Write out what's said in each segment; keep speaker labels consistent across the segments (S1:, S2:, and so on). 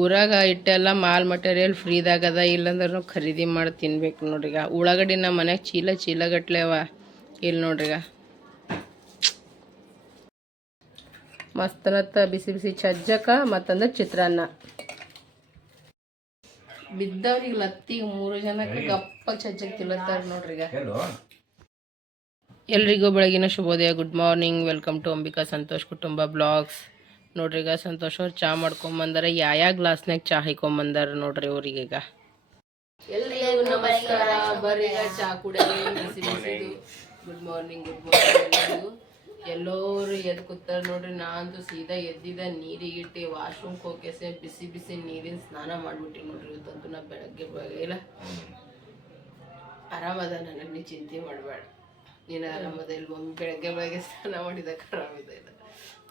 S1: ಊರಾಗ ಇಟ್ಟೆಲ್ಲ mall material ಫ್ರೀದಾಗ ಅದ ಇಲ್ಲಂದ್ರೂ ಖರೀದಿ ಮಾಡಿ ತಿನ್ಬೇಕು ನೋಡ್ರಿಗ ಉಳ್ಳಾಗಡ್ಡಿ ನಮ್ಮ ಮನ್ಯಾಗ ಚೀಲ ಚೀಲ ಗಟ್ಲೆ ಅವ ಇಲ್ಲಿ ನೋಡ್ರಿಗ ಮಸ್ತನತ್ತ ಬಿಸಿ ಬಿಸಿ ಚಜ್ಜಕ ಮತ್ತಂದ್ರೆ ಚಿತ್ರಾನ್ನ. ಬಿದ್ದವ್ರಿಗೆ ಲತ್ತಿಗೆ ಮೂರು ಜನಕ್ಕೆ ಗಪ್ಪ ಚಜ್ಜಕ್ಕೆ ತಿಲ್ಲತ್ತಾರ ನೋಡ್ರಿಗ ಎಲ್ರಿಗೂ ಬೆಳಗಿನ ಶುಭೋದಯ. Good morning welcome to Ambika Santosh ಕುಟುಂಬ ಬ್ಲಾಗ್ಸ್. ನೋಡ್ರಿ ಈಗ ಸಂತೋಷ್ ಅವ್ರು ಚಾ ಮಾಡ್ಕೊಂಬಂದಾರ ಯಾವ ಗ್ಲಾಸ್ನಾಗ ಚಾ ಹಾಕೊಂಬಂದಾರ ನೋಡ್ರಿ ಅವ್ರಿಗೀಗ ಎಲ್ರಿಗೂ ನಮಸ್ಕಾರ. ಬರ್ರಿ ಚಾ ಕುಡಿಯೋದು ಗುಡ್ ಮಾರ್ನಿಂಗ್ ಗುಡ್ ಮಾರ್ನಿಂಗ್ ಎಲ್ಲರೂ ಎದ್ದು ಕೂತಾರ ನೋಡ್ರಿ. ನಾ ಅಂತೂ ಸೀದಾ ಎದ್ದಿದ ನೀರಿಗೆ ಇಟ್ಟು ವಾಶ್ರೂಮ್ಗೆ ಹೋಗ್ಕೆಸೆ ಬಿಸಿ ಬಿಸಿ ನೀರಿನ ಸ್ನಾನ ಮಾಡ್ಬಿಟ್ಟಿ ನೋಡ್ರಿ. ಇವತ್ತಂತೂ ನಾ ಬೆಳಗ್ಗೆ ಇಲ್ಲ. ಆರಾಮದ ನನಗೆ ಚಿಂತೆ ಮಾಡಬೇಡ ನೀನು ಆರಾಮದ ಇಲ್ಲ ಮಮ್ಮಿ ಬೆಳಗ್ಗೆ ಬೆಳಗ್ಗೆ ಸ್ನಾನ ಮಾಡಿದಕ್ಕೆ ಆರಾಮಿದೆ ಇಲ್ಲ.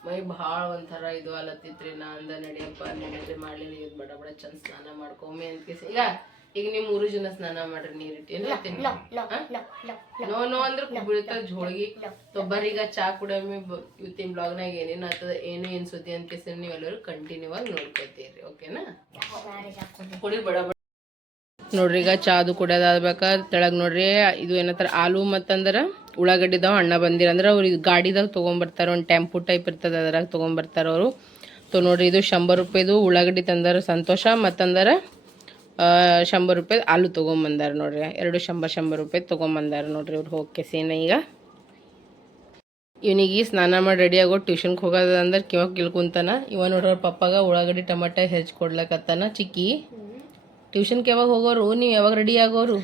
S1: ಮೈ ಭಾಳ ಒಂಥರ ಇದು ಅಲತ್ತಿತ್ರಿ ನಾ ಅಂದ ನಡಿಯಪ್ಪ ನೆನಜೆ ಮಾಡಲಿಲ್ಲ ಇದು ಬಡ ಬಡ ಚಂದ ಸ್ನಾನ ಮಾಡ್ಕೊಮ್ಮೆ ಅಂತ ಕೇಸಿ ಈಗ ಈಗ ನೀವು ಮೂರು ಜನ ಸ್ನಾನ ಮಾಡ್ರಿ ನೀರು ಹೇಳ್ತೀನಿ ನೋ ನೋ ಅಂದ್ರೆ ಬೀಳ್ತದ ಜೋಳಿಗೆ. ಈಗ ಚಾ ಕುಡಿಯಮ್ಮಿ ಇವತ್ತಿನ ಬ್ಲಾಗ್ನಾಗ ಏನೇನು ಆಗ್ತದ ಏನು ಏನು ಸುದ್ದಿ ಅಂತ ಕೇಸಿ ನೀವೆಲ್ಲರೂ ಕಂಟಿನ್ಯೂ ಆಗಿ ನೋಡ್ಕೊತೀರಿ ಓಕೆನಾ? ಕುಡಿ ಬಡ ಬಡ. ನೋಡ್ರಿ ಈಗ ಚಾದು ಕುಡಿಯೋದಾಗ್ಬೇಕಾದ್ರೆ ತೆಳಗ್ ನೋಡ್ರಿ ಇದು ಏನತ್ತಾರ ಆಲೂ ಮತ್ತಂದ್ರ? ಉಳ್ಳಾಗಡ್ಡಿದಾವ ಅಣ್ಣ ಬಂದಿರಂದ್ರೆ ಅವ್ರು ಇದು ಗಾಡಿದಾಗ ತೊಗೊಂಬರ್ತಾರ ಒಂದು ಟೆಂಪು ಟೈಪ್ ಇರ್ತದೆ ಅದ್ರಾಗ ತೊಗೊಂಬರ್ತಾರ ಅವರು. ತೊ ನೋಡ್ರಿ ಇದು ಶಂಬರ್ ರೂಪಾಯಿದು ಉಳ್ಳಾಗಡ್ಡಿ ತಂದಾರ ಸಂತೋಷ ಮತ್ತಂದರ ಶಂಬರ್ ರೂಪಾಯಿ ಆಲೂ ತೊಗೊಂಬಂದಾರ ನೋಡ್ರಿ. ಎರಡು ಶಂಬರ್ ಶಂಬರ್ ರೂಪಾಯಿ ತೊಗೊಂಬಂದಾರ ನೋಡ್ರಿ ಇವ್ರು. ಹೋಗಿ ಸೇನ ಈಗ. ಇವನಿಗೆ ಸ್ನಾನ ಮಾಡಿ ರೆಡಿ ಆಗೋ ಟ್ಯೂಷನ್ಗೆ ಹೋಗೋದಂದ್ರೆ ಕಿವಾಗ ಕಿಳ್ಕೊಂತಾನ? ಇವ ನೋಡ್ರಿ ಅವ್ರ ಪಪ್ಪಾಗ ಉಳ್ಳಾಗಡ್ಡಿ ಟಮಾಟ ಹೆಚ್ಚಿ ಕೊಡ್ಲಕತ್ತಾನ ಚಿಕ್ಕಿ. ಟ್ಯೂಷನ್ಗೆ ಯಾವಾಗ ಹೋಗೋರು? ನೀವು ಯಾವಾಗ ರೆಡಿ ಆಗೋರು?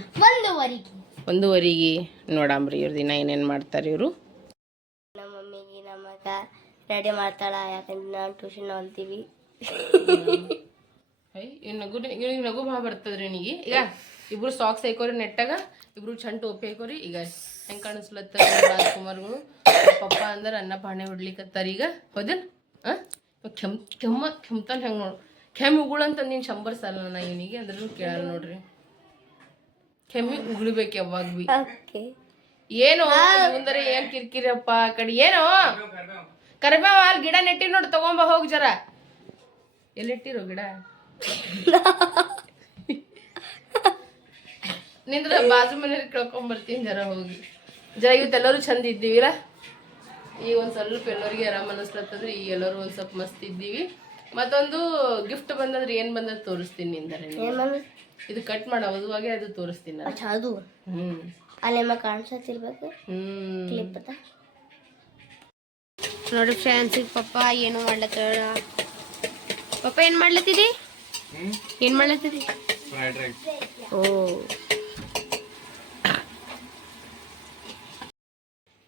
S2: ಒಂದೂವರೆಗೆ
S1: ನೋಡಾಮ್ರಿ ಇವ್ರ ದಿನ ಏನೇನು ಮಾಡ್ತಾರೆ ಇವರು.
S2: ನಮ್ಮ ಮಮ್ಮಿಗೆ ನಮಗ ರೆಡಿ ಮಾಡ್ತಾಳ ಯಾಕಂದ್ರೆ ನಾನು ಟ್ಯೂಷನ್
S1: ಹೋಗ್ತೀವಿ ನಗು ಇವ್ನಿಗೆ ನಗು ಭಾಳ ಬರ್ತದ್ರಿ ಇವನಿಗೆ ಈಗ ಇಬ್ರು ಸಾಕ್ಸ್ ಹಾಕೋರಿ ನೆಟ್ಟಾಗ ಇಬ್ರು ಚಂಟ್ ಟೋಪಿ ಹಾಕೋರಿ ಈಗ ಹೆಂಗೆ ಕಾಣಿಸ್ಲತ್ತಾರ ರಾಜ್ಕುಮಾರ್ಗಳು? ಪಪ್ಪ ಅಂದ್ರೆ ಅನ್ನ ಪಾಣೆ ಹೊಡ್ಲಿಕತ್ತಾರ ಈಗ. ಹೌದನ್? ಹಾಂ ಕೆಮ್ ಕೆಮ್ಮ ಕೆಮ್ತಾನ ಹೆಂಗೆ ನೋಡು ಕೆಮ್ಮು ಉಗುಳಂತ ನೀನು ಶಂಬರ್ ಸಲ ನಾ ಇವನಿಗೆ ಅಂದ್ರೂ ಕೇಳಲ್ಲ ನೋಡ್ರಿ. ಕೆಮ್ಮಿ ಉಗುಳ್ಬೇಕು ಯಾವಾಗ ಬಿ
S2: ಓಕೆ
S1: ಏನು ಮುಂದರೆ ಏನ್ ಕಿರ್ಕಿರಪ್ಪ ಆ ಕಡೆ ಏನು. ಕರಿಬೇವ ಅಲ್ಲಿ ಗಿಡ ನೆಟ್ಟಿ ನೋಡಿ ತಗೊಂಬ ಹೋಗ್ ಜರ. ಎಲ್ಲಿಟ್ಟಿರೋ ಗಿಡ? ನಿಂದ್ರ ಬಾಜು ಮನೇಲಿ ಕಳ್ಕೊಂಬರ್ತೀನಿ ಜರ ಹೋಗಿ. ಜರ ಇವತ್ತೆಲ್ಲರೂ ಚಂದ ಇದ್ದೀವಿಲ್ಲ ಈಗ ಒಂದ್ ಸ್ವಲ್ಪ ಎಲ್ಲರಿಗೆ ಆರಾಮ್ ಅನ್ನಿಸ್ಲತ್ತಂದ್ರೆ ಈಗ ಎಲ್ಲರೂ ಒಂದ್ ಸ್ವಲ್ಪ ಮಸ್ತ್ ಇದ್ದೀವಿ. ಮತ್ತೊಂದು ಗಿಫ್ಟ್ ಬಂದಂದ್ರೆ ಏನು ಬಂದದ ತೋರಿಸ್ತೀನಿ ನಿಂದರೆ ಇದು ಕಟ್ ಮಾಡೋದುವಾಗೆ ಅದು ತೋರಿಸ್ತೀನಿ ನಾನು.
S2: ಅಚ್ಚಾ ಅದು?
S1: ಹ್ಮ್.
S2: ಅಲ್ಲಿ ಮ ಕಾಣಿಸತ್ತಿರ್ಬೇಕು?
S1: ಹ್ಮ್.
S2: ಕ್ಲಿಪ್ ಅದ ನೋಡಿ ಫ್ರೆಂಡ್ಸ್ ಪಪ್ಪ ಏನು ಮಾಡ್ಲತ್ತಾಳ ಪಪ್ಪ ಏನು ಮಾಡ್ಲತ್ತಿದಿ? ಏನ್ ಮಾಡ್ಲತ್ತಿದಿ? ಓ.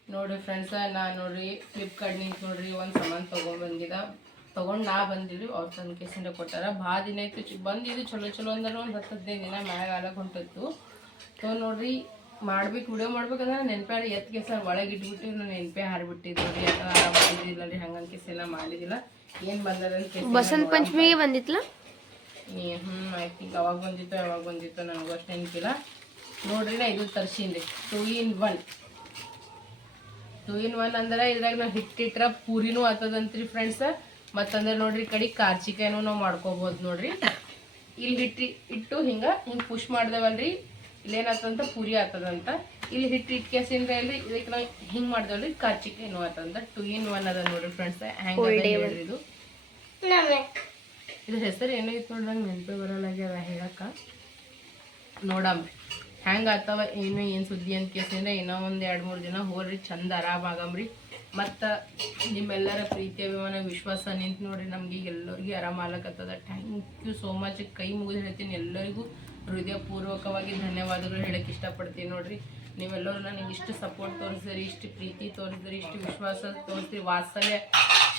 S1: ನೋಡ್ರಿ ಫ್ರೆಂಡ್ಸ ನಾ ನೋಡ್ರಿ ಫ್ಲಿಪ್ಕಾರ್ಟ್ ನಿಂತ ನೋಡ್ರಿ ಒಂದು ಸಾಮಾನು ತೊಗೊಂಬಂದಿದ ತೊಗೊಂಡು ನಾ ಬಂದಿರಿ ಅವ್ರ ತಂದು ಕೇಸಿಂದ ಕೊಟ್ಟಾರ. ಭಾಳ ದಿನ ಆಯ್ತು ಚು ಬಂದಿದ್ದು ಚಲೋ ಚಲೋ ಅಂದ್ರೆ ಒಂದು ಹತ್ತು ಹದಿನೈದು ದಿನ ಮ್ಯಾಗ ಆಲಕ್ ಹೊಂಟಿತ್ತು ಸೊ ನೋಡ್ರಿ ಮಾಡ್ಬೇಕು ವಿಡಿಯೋ ಮಾಡ್ಬೇಕಂದ್ರೆ ನೆನಪೆ ಎತ್ ಕೆಸ ಒಳಗೆ ಇಟ್ಬಿಟ್ಟು ನಾನು ನೆನಪೇ ಹಾರಿಬಿಟ್ಟಿದ್ದು ನೋಡಿ ಯಾಕಂದ್ರೆ ಬಂದಿದ್ದಿಲ್ಲ ರೀ ಹಂಗನ್ ಕೆಸ ಎಲ್ಲ ಮಾಡಿದಿಲ್ಲ. ಏನು ಬಂದದ
S2: ಬಸಂತ ಪಂಚಮಿಗೆ ಬಂದಿತ್ತಲ್ಲ
S1: ಹ್ಞೂ ಐ ತಿಂಕ್ ಅವಾಗ ಬಂದಿತ್ತು ಯಾವಾಗ ಬಂದಿತ್ತು ನನಗೂ ಅಷ್ಟು ನೆನಪಿಲ್ಲ. ನೋಡ್ರಿ ನಾ ಇದು ತರ್ಸೀನಿ two in one. Two in one ಅಂದ್ರೆ ಇದ್ರಾಗ ನಾವು ಹಿಟ್ಟಿಟ್ರ ಪೂರಿನೂ ಆತದಂತ್ರಿ ಫ್ರೆಂಡ್ಸ್ ಮತ್ತಂದ್ರೆ ನೋಡ್ರಿ ಈ ಕಡೆ ಕಾರ್ಚಿಕಾಯಿನೂ ನಾವು ಮಾಡ್ಕೋಬೋದು ನೋಡ್ರಿ. ಇಲ್ಲಿ ಹಿಟ್ಟು ಇಟ್ಟು ಹಿಂಗ ಹಿಂಗೆ ಪುಷ್ ಮಾಡ್ದೇವಲ್ರಿ. ಇಲ್ಲೇನಾತಂತ ಪೂರಿ ಆತದಂತ ಇಲ್ಲಿ ಹಿಟ್ಟು ಇಟ್ಕೇಸಿಂದ ಇಲ್ರಿ ಇದಕ್ಕೆ ನಾವು ಹಿಂಗೆ ಮಾಡ್ದೇವಲ್ರಿ ಕಾರ್ಚಿಕಾಯಿನೂ ಆತಂತ ಟೂ ಇನ್ ಒನ್ ಅದ ನೋಡ್ರಿ ಫ್ರೆಂಡ್ಸ್ ಹ್ಯಾಂಗ್ ಇದು. ಇದ್ರ ಹೆಸರು ಏನಾಗಿತ್ತು ನೋಡ್ರಿ ನಂಗೆ ಬರಲ್ಲ ಆಗ್ಯದ ಹೇಳಕ್ಕ. ನೋಡಮ್ರಿ ಹೆಂಗೆ ಆತವ ಏನು ಏನು ಸುದ್ದಿ ಅಂತ ಕೇಸಿಂದ್ರೆ ಇನ್ನೂ ಒಂದು ಎರಡು ಮೂರು ದಿನ ಹೋಗ್ರಿ ಚಂದ ಆರಾಮ್ ಆಗಮ್ರಿ. ಮತ್ತು ನಿಮ್ಮೆಲ್ಲರ ಪ್ರೀತಿ, ಅಭಿಮಾನ, ವಿಶ್ವಾಸ ನಿಂತು ನೋಡ್ರಿ ನಮ್ಗೆ ಎಲ್ಲರಿಗೂ ಆರಾಮ ಆಗ್ಲಕತ್ತದ. ಥ್ಯಾಂಕ್ ಯು ಸೋ ಮಚ್ ಕೈ ಮುಗಿದು ಹೇಳ್ತೀನಿ ಎಲ್ಲರಿಗೂ ಹೃದಯಪೂರ್ವಕವಾಗಿ ಧನ್ಯವಾದಗಳು ಹೇಳಕ್ಕೆ ಇಷ್ಟಪಡ್ತೀನಿ ನೋಡ್ರಿ. ನೀವೆಲ್ಲರೂ ನನಗೆ ಇಷ್ಟು ಸಪೋರ್ಟ್ ತೋರಿಸಿದ್ರಿ, ಇಷ್ಟು ಪ್ರೀತಿ ತೋರಿಸಿದ್ರಿ, ಇಷ್ಟು ವಿಶ್ವಾಸ ತೋರಿಸ್ರಿ ವಾತ್ಸಲ್ಯ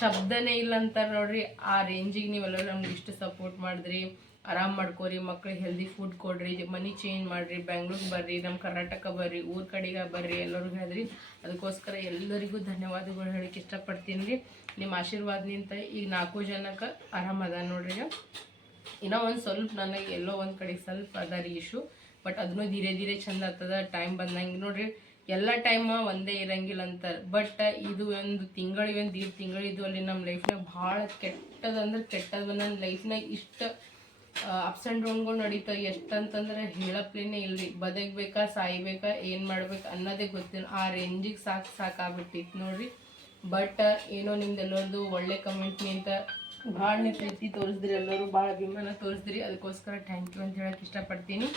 S1: ಶಬ್ದನೇ ಇಲ್ಲ ಅಂತಾರೆ ನೋಡ್ರಿ. ಆ ರೇಂಜಿಗೆ ನೀವೆಲ್ಲರೂ ನಮ್ಗೆ ಇಷ್ಟು ಸಪೋರ್ಟ್ ಮಾಡಿದ್ರಿ. ಆರಾಮ್ ಮಾಡ್ಕೋರಿ ಮಕ್ಳಿಗೆ ಹೆಲ್ದಿ ಫುಡ್ ಕೊಡ್ರಿ, ಮನಿ ಚೇಂಜ್ ಮಾಡ್ರಿ ಬೆಂಗ್ಳೂರಿಗೆ ಬರ್ರಿ ನಮ್ಮ ಕರ್ನಾಟಕ ಬರ್ರಿ, ಊರ್ ಕಡೆಗೆ ಬರ್ರಿ, ಎಲ್ಲರಿಗೂ ಹೇಳಿದ್ರಿ. ಅದಕ್ಕೋಸ್ಕರ ಎಲ್ಲರಿಗೂ ಧನ್ಯವಾದಗಳು ಹೇಳಕ್ಕೆ ಇಷ್ಟಪಡ್ತೀನಿ ರೀ. ನಿಮ್ಮ ಆಶೀರ್ವಾದನಿಂದ ಈಗ ನಾಲ್ಕು ಜನಕ್ಕೆ ಆರಾಮ ಅದ ನೋಡ್ರಿ ಇನ್ನೂ ಒಂದು ಸ್ವಲ್ಪ ನನಗೆ ಎಲ್ಲೋ ಒಂದು ಕಡೆ ಸ್ವಲ್ಪ ಅದ ರೀ ಇಶ್ಯೂ ಬಟ್ ಅದನ್ನೂ ಧೀರೆ ಧೀರೆ ಚಂದ ಆಗ್ತದ ಟೈಮ್ ಬಂದಂಗೆ ನೋಡ್ರಿ. ಎಲ್ಲ ಟೈಮ್ ಒಂದೇ ಇರಂಗಿಲ್ಲ ಅಂತಾರೆ ಬಟ್ ಇದು ಒಂದು ತಿಂಗಳು ಒಂದು ದೀಡ್ ತಿಂಗಳಿದ್ದು ಅಲ್ಲಿ ನಮ್ಮ ಲೈಫ್ನಾಗ ಭಾಳ ಕೆಟ್ಟ ಕೆಟ್ಟದಂದ್ರೆ ಕೆಟ್ಟದ, ನನ್ನ ಲೈಫ್ನಾಗ ಇಷ್ಟ ಅಪ್ಸ್ ಆ್ಯಂಡ್ ಡೌನ್ಗಳು ನಡೀತಾವ ಎಷ್ಟಂತಂದ್ರೆ ಹೇಳಪ್ಲೇನೆ ಇಲ್ರಿ. ಬದಕ್ಬೇಕಾ ಸಾಯ್ಬೇಕಾ ಏನು ಮಾಡ್ಬೇಕು ಅನ್ನೋದೇ ಗೊತ್ತಿಲ್ಲ. ಆ ರೇಂಜಿಗೆ ಸಾಕು ಸಾಕಾಗ್ಬಿಟ್ಟಿತ್ತು ನೋಡ್ರಿ. ಬಟ್ ಏನೋ ನಿಮ್ದೆಲ್ಲರದು ಒಳ್ಳೆ ಕಮೆಂಟ್ನಿಂತ ಭಾಳ ನೀವು ಪ್ರೀತಿ ತೋರಿಸಿದ್ರಿ ಎಲ್ಲರೂ ಭಾಳ ಅಭಿಮಾನ ತೋರಿಸಿದ್ರಿ. ಅದಕ್ಕೋಸ್ಕರ ಥ್ಯಾಂಕ್ ಯು ಅಂತ ಹೇಳಕ್ಕೆ ಇಷ್ಟಪಡ್ತೀನಿ.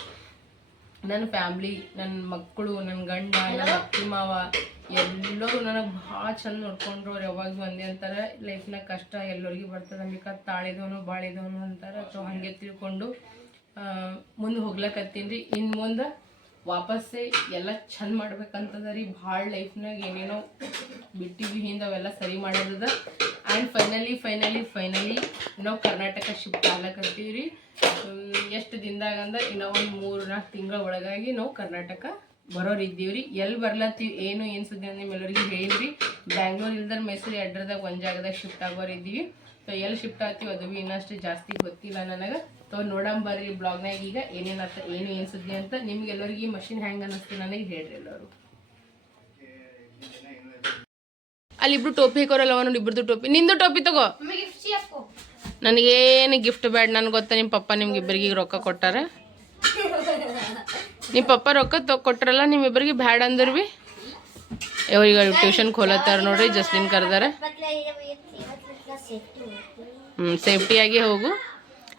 S1: ನನ್ನ ಫ್ಯಾಮ್ಲಿ ನನ್ನ ಮಕ್ಕಳು ನನ್ನ ಗಂಡ ನನ್ನ ಅಕ್ಕಿ ಮಾವ ಎಲ್ಲರೂ ನನಗೆ ಭಾಳ ಚಂದ ನೋಡ್ಕೊಂಡ್ರು ಅವ್ರು ಯಾವಾಗ ಒಂದೇ ಅಂತಾರೆ. ಲೈಫ್ನಾಗ ಕಷ್ಟ ಎಲ್ಲರಿಗೂ ಬರ್ತದೆ. ಅಂಬಿಕ ತಾಳಿದವನು, ಬಾಳಿದವನು ಅಂತಾರೆ. ಅಥವಾ ಹಾಗೆ ತಿಳ್ಕೊಂಡು ಮುಂದೆ ಹೋಗ್ಲಕತ್ತೀನಿ. ರೀ ಇನ್ನು ಮುಂದೆ ವಾಪಸ್ಸೇ ಎಲ್ಲ ಚಂದ ಮಾಡ್ಬೇಕಂತದ ರೀ. ಭಾಳ ಲೈಫ್ನಾಗ ಏನೇನೋ ಬಿಟ್ಟಿವಿ ಹಿಂದೆ ಅವೆಲ್ಲ ಸರಿ ಮಾಡೋದದ. ಆ್ಯಂಡ್ ಫೈನಲಿ ಫೈನಲಿ ಫೈನಲಿ ನಾವು ಕರ್ನಾಟಕ ಶಿಫ್ಟ್ ಆಗ್ಲಕತ್ತೀವಿ ರೀ ಎಷ್ಟು ದಿನದಾಗ ಇನ್ನೂ ಒಂದು ಮೂರು ನಾಲ್ಕು ತಿಂಗಳ ಒಳಗಾಗಿ ನಾವು ಕರ್ನಾಟಕ ಬರೋರು ಇದ್ದೀವಿ ರೀ ಎಲ್ಲಿ ಬರ್ಲತ್ತೀವಿ ಏನು ಏನು ಸುದ್ದಿ ಅಂತ ನಿಮ್ಮೆಲ್ಲರಿಗೂ ಹೇಳಿದ್ರಿ ಬ್ಯಾಂಗ್ಳೂರ್ ಇಲ್ದರ ಮೈಸೂರು ಎಡ್ರದಾಗ ಒಂದು ಜಾಗದಾಗ ಶಿಫ್ಟ್ ಆಗೋರಿದ್ದೀವಿ. ಸೊ ಎಲ್ಲಿ ಶಿಫ್ಟ್ ಆಗ್ತೀವಿ ಅದು ಭೀ ಇನ್ನಷ್ಟು ಜಾಸ್ತಿ ಗೊತ್ತಿಲ್ಲ ನನಗೆ. ಸೊ ನೋಡಂ ಬರ್ರಿ ಬ್ಲಾಗ್ನಾಗ ಈಗ ಏನೇನು ಆತ ಏನು ಏನು ಸುದ್ದಿ ಅಂತ ನಿಮ್ಗೆಲ್ಲರಿಗೂ ಮಷಿನ್ ಹ್ಯಾಂಗ್ ಅನ್ನಿಸ್ತು ನನಗೆ ಹೇಳ್ರಿ ಅಲ್ಲಿ ಇಬ್ರು ಟೋಪಿ ಹಾಕೋರಲ್ಲ ನೋಡಿ ಇಬ್ರದ್ದು ಟೋಪಿ. ನಿಂದು ಟೋಪಿ ತಗೋ. ನನಗೇನು ಗಿಫ್ಟ್ ಬೇಡ ನನ್ಗೆ ಗೊತ್ತಾ ನಿಮ್ಮ ಪಪ್ಪ ನಿಮ್ಗೆ ಇಬ್ಬರಿಗೆ ರೊಕ್ಕ ಕೊಟ್ಟಾರ. ನಿಮ್ಮ ಪಪ್ಪ ರೊಕ್ಕ ತೊ ಕೊಟ್ರಲ್ಲ, ನಿಮ್ಮಿಬ್ಬರಿಗೆ ಬ್ಯಾಡ ಅಂದ್ರ ಭೀ ಈಗ ಟ್ಯೂಷನ್ ಖೋಲತ್ತಾರ ನೋಡ್ರಿ ಜಸ್ಲಿನ್ ಕರ್ದಾರ. ಹ್ಞೂ ಸೇಫ್ಟಿಯಾಗಿ ಹೋಗು.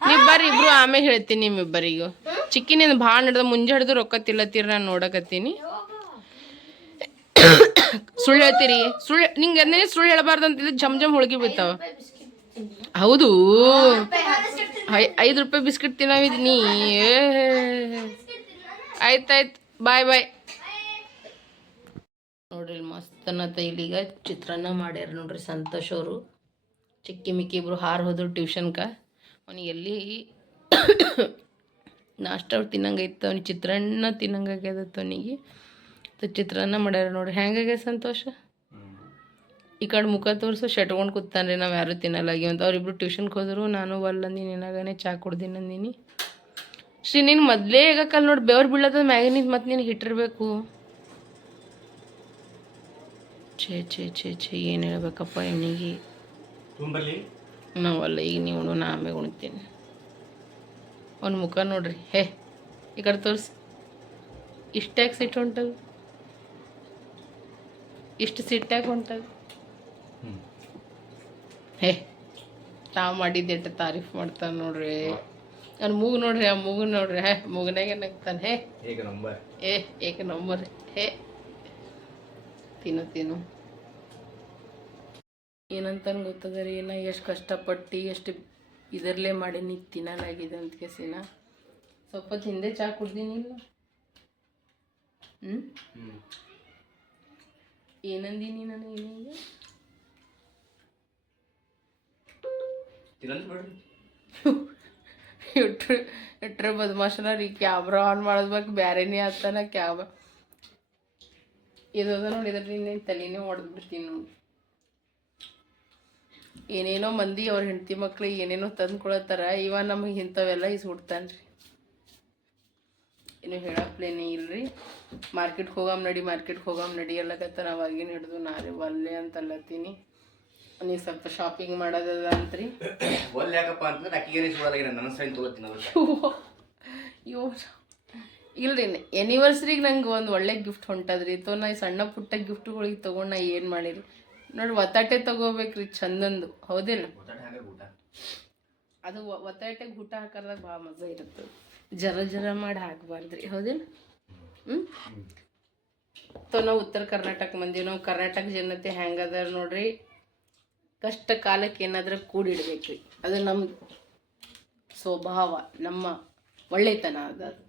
S1: ನೀವು ಬರ್ರಿ, ಇಬ್ರು ಆಮೇಲೆ ಹೇಳ್ತೀನಿ ನಿಮ್ಮಿಬ್ಬರಿಗೂ. ಚಿಕ್ಕಿನಿಂದ ಭಾಳ ನಡೆದ, ಮುಂಜೆ ಹಿಡಿದು ರೊಕ್ಕ ತಿಲ್ಲತ್ತೀರಿ, ನಾನು ನೋಡಕತ್ತೀನಿ. ಸುಳ್ಳು ಹೇಳ್ತೀರಿ? ಸುಳ್ಳು ನಿಂಗೆ ಅಂದ್ರೆ ಸುಳ್ಳು ಹೇಳಬಾರ್ದು ಅಂತಿದ್ರೆ ಜಮ್ ಜಮ್ ಹೋಳ್ಗಿ ಬೀಳ್ತಾವ ಹೌದು. ಐದು ರೂಪಾಯಿ ಬಿಸ್ಕಿಟ್ ತಿನ್ನವಿದ್ನಿ ಆಯ್ತಾಯ್ತು. ಬಾಯ್ ಬಾಯ್ ನೋಡ್ರಿ ಮಸ್ತ್ ಅನ್ನತ್ತ ಇಲ್ಲಿಗ ಚಿತ್ರಾನ್ನ ಮಾಡ್ಯಾರ ನೋಡ್ರಿ ಸಂತೋಷ್ ಅವರು. ಚಿಕ್ಕಿ ಮಿಕ್ಕಿ ಇಬ್ರು ಹಾರು ಹೋದ್ರು ಟ್ಯೂಷನ್ಕ. ಅವನಿಗೆ ಎಲ್ಲಿ ನಾಷ್ಟ ಅವ್ರು ತಿನ್ನಂಗೈತೆ ಅವ್ನಿಗೆ ಚಿತ್ರಾನ್ನ ತಿನ್ನಂಗಾಗ್ಯದತ್ತ ಅವನಿಗೆ. ಚಿತ್ರಾನ್ನ ಮಾಡ್ಯಾರ ನೋಡ್ರಿ. ಹೆಂಗಾಗ್ಯದ ಸಂತೋಷ? ಈ ಕಡೆ ಮುಖ ತೋರಿಸು ಶಟ್ಕೊಂಡು ಕೂತಾನ್ರಿ, ನಾವು ಯಾರು ತಿನ್ನಲ್ಲಾಗಿ ಅಂತ ಅವ್ರಿಬ್ರು ಟ್ಯೂಷನ್ಗೆ ಹೋದ್ರು, ನಾನು ಬಲ್ಲಂದಿನಿ ಏನಾಗನೆ ಚಾ ಕುಡ್ದೀನಿ ಅಂದಿನಿ. ಶ್ರೀ ನೀನು ಮೊದಲೇ ಈಗ ಕಲ್ ನೋಡಿ ಬೆವ್ರು ಬೀಳತ್ತದ ಮ್ಯಾಗಿನಿಂದ ಮತ್ತೆ ನೀನು ಹಿಟ್ಟಿರ್ಬೇಕು. ಛೇ ಛೇ ಛೇ ಛೇ ಏನು ಹೇಳ್ಬೇಕಪ್ಪ ಇವನಿಗೆ. ನಾವಲ್ಲ ಈಗ ನೀವು ಉಣ್ಣು, ನಾ ಆಮೇಲೆ ಉಣ್ತೀನಿ. ಅವ್ನ ಮುಖ ನೋಡ್ರಿ. ಹೇ ಈ ಕಡೆ ತೋರಿಸಿ. ಇಷ್ಟ್ಯಾಕೆ ಸಿಟ್ಟು ಹೊಂಟದು? ಇಷ್ಟು ಸಿಟ್ಟಾಗಿ ಹೊಂಟದು? ಹೇ ತಾವು ಮಾಡಿದ್ದೆಟ್ಟು ತಾರೀಫ್ ಮಾಡ್ತಾನೆ ನೋಡ್ರಿ. ನನ್ನ ಮೂಗು ನೋಡ್ರಿ ಆ ಮೂಗು ನೋಡ್ರಿ. ಹೇ ಮೂಗನಾಗೆ ನಗ್ತಾನೆ ಹೇ.
S3: ಏಕ ನಂಬರ್.
S1: ಏ ಏಕ ನಂಬರ್ ಹೇ. ತಿನ್ನು ತಿನ್ನು. ಏನಂತ ಗೊತ್ತದ ರೀ ನಾ ಎಷ್ಟು ಕಷ್ಟಪಟ್ಟು ಎಷ್ಟು ಇದರಲ್ಲೇ ಮಾಡೀನಿ ತಿನ್ನಲಾಗಿದೆ ಅಂತ ಕೇಸಿನ. ಸ್ವಲ್ಪ ಹಿಂದೆ ಚಾ ಕುಡ್ದೀನಿ ಇಲ್ಲ? ಹ್ಞೂ
S3: ಹ್ಮ್.
S1: ಏನಂದೀನಿ ನಾನು ಏನೀಗ
S3: ಬಿಡ್ರಿ.
S1: ಇಟ್ರು, ಇಟ್ರೆ ಬದಮಾಶನ ರೀ, ಕ್ಯಾಮ್ರಾ ಆನ್ ಮಾಡಿದ್ಬೇಕು ಬ್ಯಾರೆನೇ ಆಗ್ತಾನ ಕ್ಯಾಬ್ ಇದು ನೋಡಿದ್ರೆ ನೀನು ತಲೆನೇ ಹೊಡೆದು ಬಿಡ್ತೀನಿ ನೋಡಿ. ಏನೇನೋ ಮಂದಿ ಅವ್ರ ಹೆಂಡತಿ ಮಕ್ಳು ಏನೇನೋ ತಂದ್ಕೊಳತ್ತಾರ ಇವ ನಮಗೆ ಇಂಥವೆಲ್ಲ ಇಸ್ಬಿಡ್ತಾನೆ ರೀ. ಏನು ಹೇಳಪ್ಲೇನೇ ಇಲ್ರಿ. ಮಾರ್ಕೆಟ್ಗೆ ಹೋಗಾಮ್ ನಡಿ, ಮಾರ್ಕೆಟ್ಗೆ ಹೋಗಾಮ್ ನಡಿ, ಎಲ್ಲಕತ್ತ ಅವಾಗಿನ ಹಿಡ್ದು ನಾರೇ ಒಲ್ಲೆ ಅಂತ ಅಲ್ಲತ್ತೀನಿ ನೀವು ಸ್ವಲ್ಪ ಶಾಪಿಂಗ್ ಮಾಡೋದದ ಅಂತ್ರಿ
S3: ಒಲ್ ಯಾಕಪ್ಪ ಅಂತಂದ್ರೆ ಸುಡಲಾಗಿರ ನನ್ನ ಸೈನ್ ತೊಗೊತೀನಿ ಅದಕ್ಕೆ.
S1: ಅಯ್ಯೋ ಇಲ್ರಿ ಎನಿವರ್ಸರಿಗೆ ನಂಗೆ ಒಂದು ಒಳ್ಳೆ ಗಿಫ್ಟ್ ಹೊಂಟದ್ರಿ. ತೋ ನಾ ಈ ಸಣ್ಣ ಪುಟ್ಟ ಗಿಫ್ಟ್ಗಳಿಗೆ ತೊಗೊಂಡು ನಾ ಏನು ಮಾಡಿರಿ? ನೋಡಿ ಒತ್ತಾಟೆ ತೊಗೋಬೇಕ್ರಿ ಚಂದಂದು. ಹೌದಿಲ್ಲ ಅದು ಒತ್ತಾಟೆ ಒತ್ತಾಟೆಗೆ ಊಟ ಹಾಕೋದಾಗ ಭಾಳ ಮಜಾ ಇರುತ್ತೆ. ಜರ ಜರ ಮಾಡಿ ಹಾಕಬಾರ್ದ್ರಿ. ಹೌದಿಲ್ಲ ಹ್ಞೂ ತೋ ನಾವು ಉತ್ತರ ಕರ್ನಾಟಕ ಮಂದಿ ನಾವು ಕರ್ನಾಟಕ ಜನತೆ ಹೆಂಗದಾರ ನೋಡ್ರಿ? ಕಷ್ಟ ಕಾಲಕ್ಕೆ ಏನಾದರೂ ಕೂಡಿಡ್ಬೇಕ್ರಿ ಅದು ನಮ್ಮ ಸ್ವಭಾವ ನಮ್ಮ ಒಳ್ಳೆತನ ಅದು. ಅದು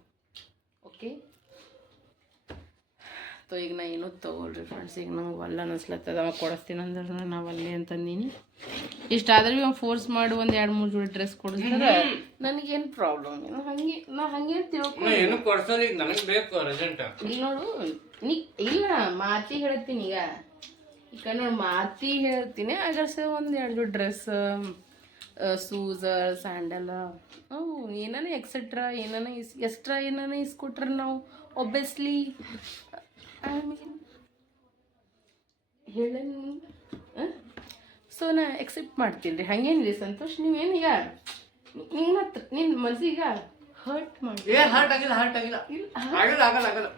S1: ಓಕೆ ತೊ ಈಗ ನಾ ಏನೂ ತೊಗೊಳ್ರಿ ಫ್ರೆಂಡ್ಸ್ ಈಗ ನಂಗೆ ಒಲ್ಲ ಅನಿಸ್ಲತ್ತದ ಅವಾಗ ಕೊಡಿಸ್ತೀನಿ ಅಂದ್ರೆ ನಾವು ಅಲ್ಲಿ ಅಂತಂದೀನಿ ಇಷ್ಟಾದ್ರೆ ಭೀ ಅವ್ನು ಫೋರ್ಸ್ ಮಾಡಿ ಒಂದು ಎರಡು ಮೂರು ಜೋಡಿ ಡ್ರೆಸ್ ಕೊಡಿಸಿದ್ರೆ ನನಗೇನು ಪ್ರಾಬ್ಲಮ್ ಇಲ್ಲ ಹಂಗೆ ನಾ ಹಂಗೆ ತಿಳ್ಕೊ
S3: ಏನು ಕೊಡ್ಸೋದು ನನಗೆ ಬೇಕು ಅರ್ಜೆಂಟ್
S1: ಇಲ್ಲಿ ನೋಡು ನೀ ಇಲ್ಲ ಮಾತಿ ಹೇಳ್ತೀನಿ ಈಗ. ಈಗ ನೋಡಿ ಮಾತಿ ಹೇಳ್ತೀನಿ. ಅಗರ್ಸೆ ಒಂದು ಎರಡು ಡ್ರೆಸ್ ಶೂಸ್ ಸ್ಯಾಂಡಲ್ ಅವು ಏನಾನ ಎಕ್ಸೆಟ್ರಾ ಏನಾನ ಇಸ್ ಎಕ್ಸ್ಟ್ರಾ ಏನಾನ ಇಸ್ಕೊಟ್ರೆ ನಾವು ಒಬ್ಬಿಯಸ್ಲಿ ಐ ಮೀನ್ ಹೇಳ ಸೊ ನಾ ಎಕ್ಸೆಪ್ಟ್ ಮಾಡ್ತೀನಿ ರೀ. ಹಂಗೇನು ರೀ ಸಂತೋಷ್? ನೀವೇನೀಗ ನಿನ್ನ ಹತ್ರ ನಿನ್ನ ಮನಸ್ಸಿಗ ಹರ್ಟ್ ಮಾಡಿ
S3: ಹರ್ಟ್ ಆಗಿಲ್ಲ ಹರ್ಟ್ ಆಗಿಲ್ಲ. ಆಗಲ್ಲ ಆಗಲ್ಲ ಆಗಲ್ಲ.